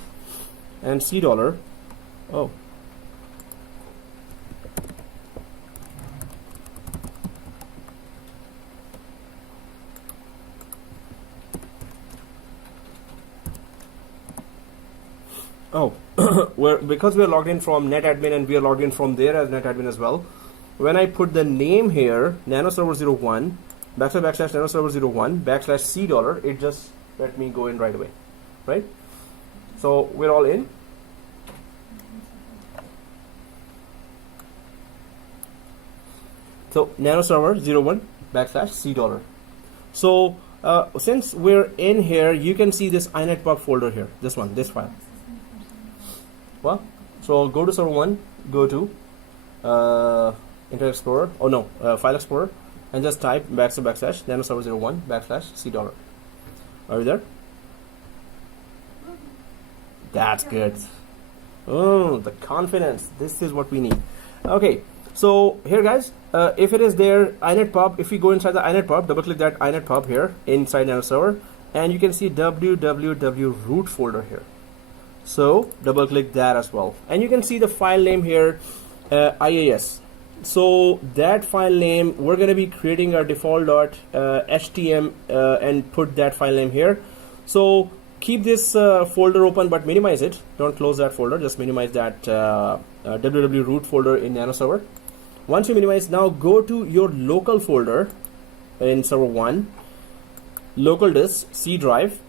And $. Oh. Oh, because we are logged in from netadmin and we are logged in from there as netadmin as well. When I put the name here, NanoServer 01 backslash NanoServer 01 backslash $, it just let me go in right away, right? So we're all in. So NanoServer 01 backslash $. So since we're in here, you can see this inetpub folder here. This one, this file. Well, so go to server 1, go to Internet Explorer, oh no, File Explorer, and just type backslash NanoServer 01 backslash $. Are you there? That's good. Oh, the confidence. This is what we need. Okay, so here guys, if it is there, inetpub, if we go inside the inetpub, double click that inetpub here inside NanoServer, and you can see www root folder here. So double click that as well, and you can see the file name here, IAS. So that file name, we're going to be creating our default.htm and put that file name here. So keep this folder open but minimize it. Don't close that folder, just minimize that www root folder in NanoServer. Once you minimize, now go to your local folder in server 1, local disk C drive,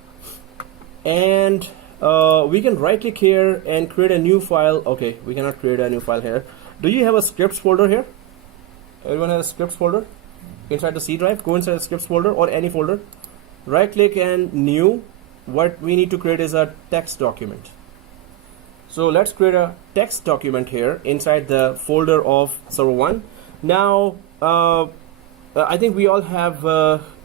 and we can right click here and create a new file. Okay, we cannot create a new file here. Do you have a scripts folder here? Everyone has a scripts folder inside the C drive? Go inside the scripts folder or any folder. Right click and new. What we need to create is a text document. So let's create a text document here inside the folder of server 1. Now I think we all have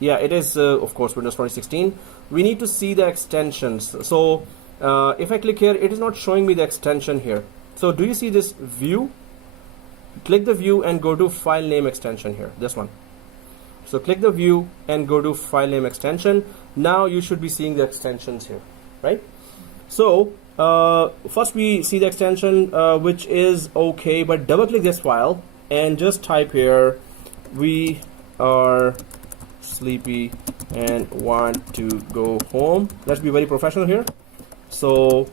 yeah, it is of course Windows 2016. We need to see the extensions. So if I click here, it is not showing me the extension here. So do you see this view? Click the view and go to file name extension here, this one. So click the view and go to file name extension. Now you should be seeing the extensions here, right? So first we see the extension which is okay, but double click this file and just type here, we are sleepy and want to go home. Let's be very professional here. So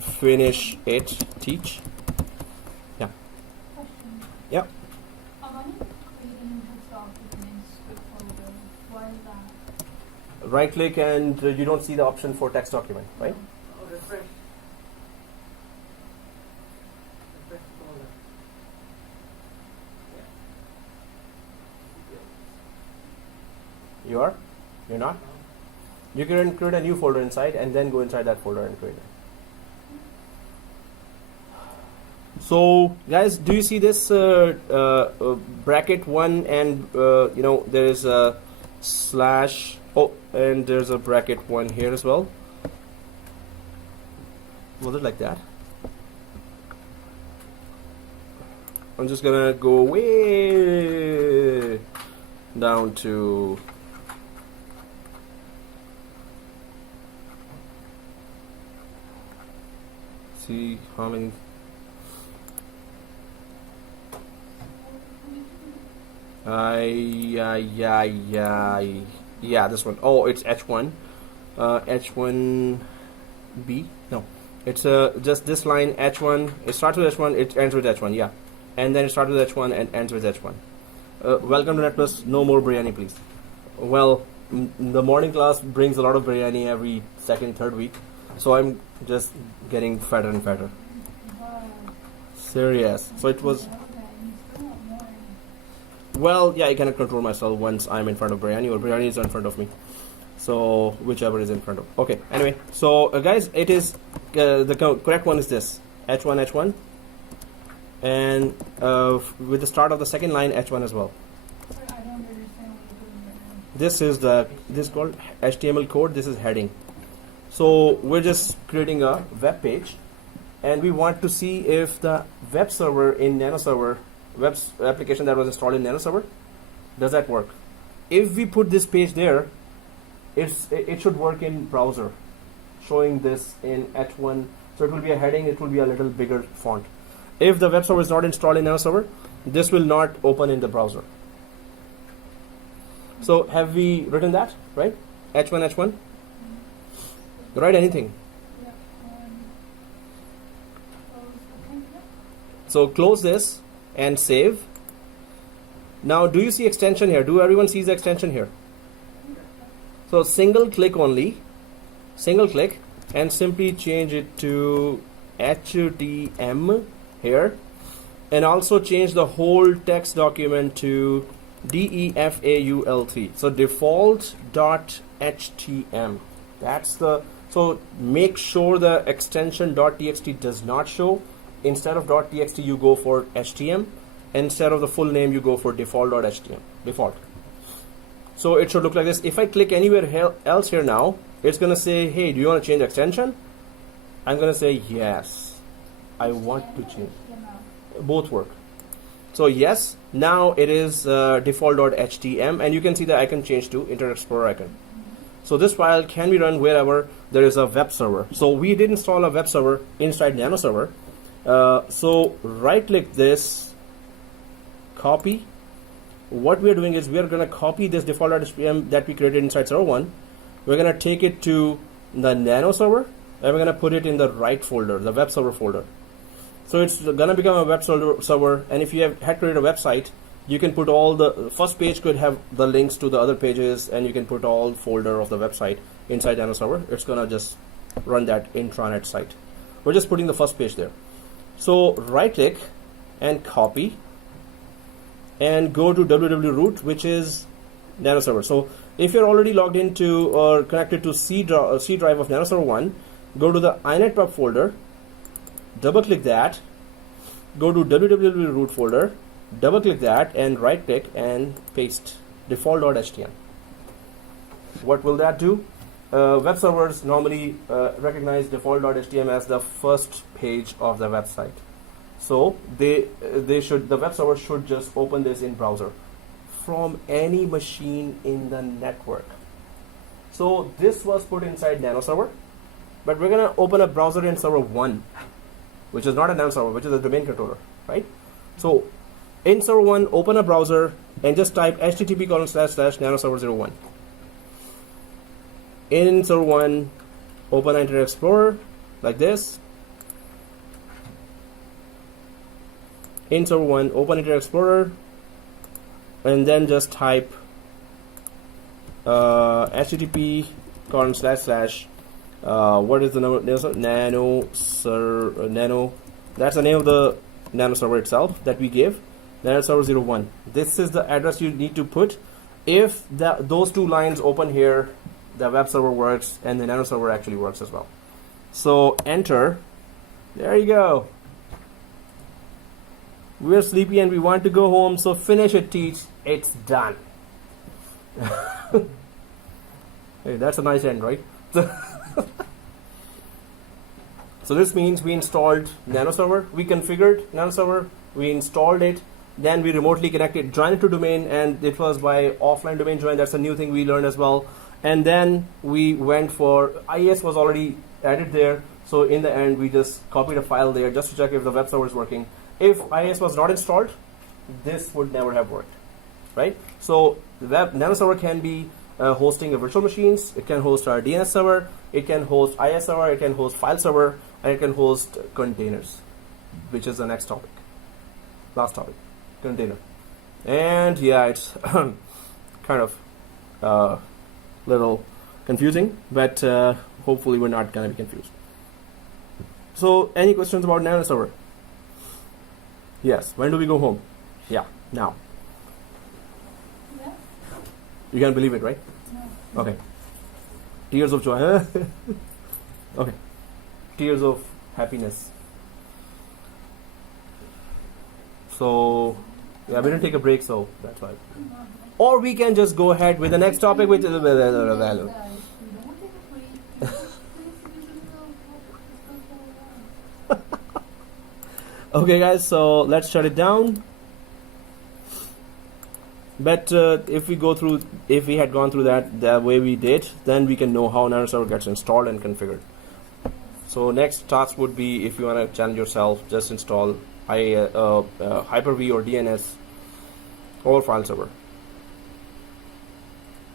finish it, teach. Yeah. Question. Yeah. When you create an interest document in script folder, why is that? Right click and you don't see the option for text document, right? Oh, refresh. Refresh folder. You are? You're not? You can create a new folder inside and then go inside that folder and create it. So guys, do you see this bracket 1 and you know there is a slash, oh, and there's a bracket 1 here as well. Was it like that? I'm just gonna go way down to see how many. Yeah, this one. Oh, it's H1, H1B. No, it's just this line H1. It starts with H1, it ends with H1. Yeah, and then it starts with H1 and ends with H1. Welcome to NetPlus. No more biryani, please. Well, the morning class brings a lot of biryani every second, third week. So I'm just getting fatter and fatter. Wow. Serious. So it was. Okay, you still want more. Well, yeah, I cannot control myself once I'm in front of biryani or biryani is in front of me. So whichever is in front of. Okay. Anyway, so guys, it is the correct one is this H1, and with the start of the second line H1 as well. Sir, I don't understand what you're doing right now. This is this called HTML code. This is heading. So we're just creating a web page, and we want to see if the web server in NanoServer, web application that was installed in NanoServer, does that work? If we put this page there, it should work in browser, showing this in H1. So it will be a heading. It will be a little bigger font. If the web server is not installed in NanoServer, this will not open in the browser. So have we written that right? H1. Write anything. Yeah. Okay. So close this and save. Now, do you see extension here? Do everyone sees the extension here? So single click only, single click, and simply change it to HTML here, and also change the whole text document to DEFAULT. So default.htm. That's the. So make sure the extension .txt does not show. Instead of .txt, you go for htm. Instead of the full name, you go for default.htm. Default. So it should look like this. If I click anywhere else here now, it's going to say, hey, do you want to change extension? I'm going to say yes. I want to change. Both work. So yes, now it is default.htm, and you can see the icon change to Internet Explorer icon. So this file can be run wherever there is a web server. So we did install a web server inside NanoServer. So right click this, copy. What we are doing is we are going to copy this default.htm that we created inside server 1. We're going to take it to the NanoServer, and we're going to put it in the right folder, the web server folder. So it's going to become a web server, and if you had created a website, you can put all the first page could have the links to the other pages, and you can put all folder of the website inside NanoServer. It's going to just run that intranet site. We're just putting the first page there. So right click and copy, and go to www.root, which is NanoServer. So if you're already logged into or connected to C drive of NanoServer 1, go to the inetpub folder, double click that, go to www.root folder, double click that, and right click and paste default.htm. What will that do? Web servers normally recognize default.htm as the first page of the website. So the web server should just open this in browser from any machine in the network. So this was put inside NanoServer, but we're gonna open a browser in server 1, which is not a NanoServer, which is a domain controller, right? So in server 1, open a browser and just type http://nanoserver01. In server 1, open Internet Explorer like this. In server 1, open Internet Explorer, and then just type http:// what is the number? Nano. That's the name of the NanoServer itself that we gave. NanoServer01. This is the address you need to put. If those two lines open here, the web server works and the NanoServer actually works as well. So enter. There you go. We're sleepy and we want to go home, so finish it, teach. It's done. Hey, that's a nice end, right? So this means we installed NanoServer, we configured NanoServer, we installed it, then we remotely connected, joined it to domain, and it was by offline domain join. That's a new thing we learned as well. And then we went for IIS was already added there. So in the end, we just copied a file there just to check if the web server is working. If IIS was not installed, this would never have worked, right? So the NanoServer can be hosting a virtual machines. It can host our DNS server. It can host IIS server. It can host file server, and it can host containers, which is the next topic, last topic, container. And yeah, it's kind of little confusing, but hopefully we're not gonna be confused. So, any questions about NanoServer? Yes. When do we go home? Yeah, now. Yeah? You can't believe it, right? No. Okay. Tears of joy. Huh? Okay. Tears of happiness. So, yeah, we didn't take a break, so that's why. Or we can just go ahead with the next topic, which is the value. Okay, guys, so let's shut it down. But if we had gone through that the way we did, then we can know how NanoServer gets installed and configured. So next task would be, if you want to challenge yourself, just install Hyper-V or DNS or file server.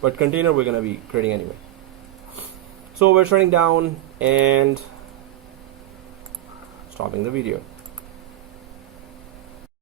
But container we're going to be creating anyway. So we're shutting down and stopping the video.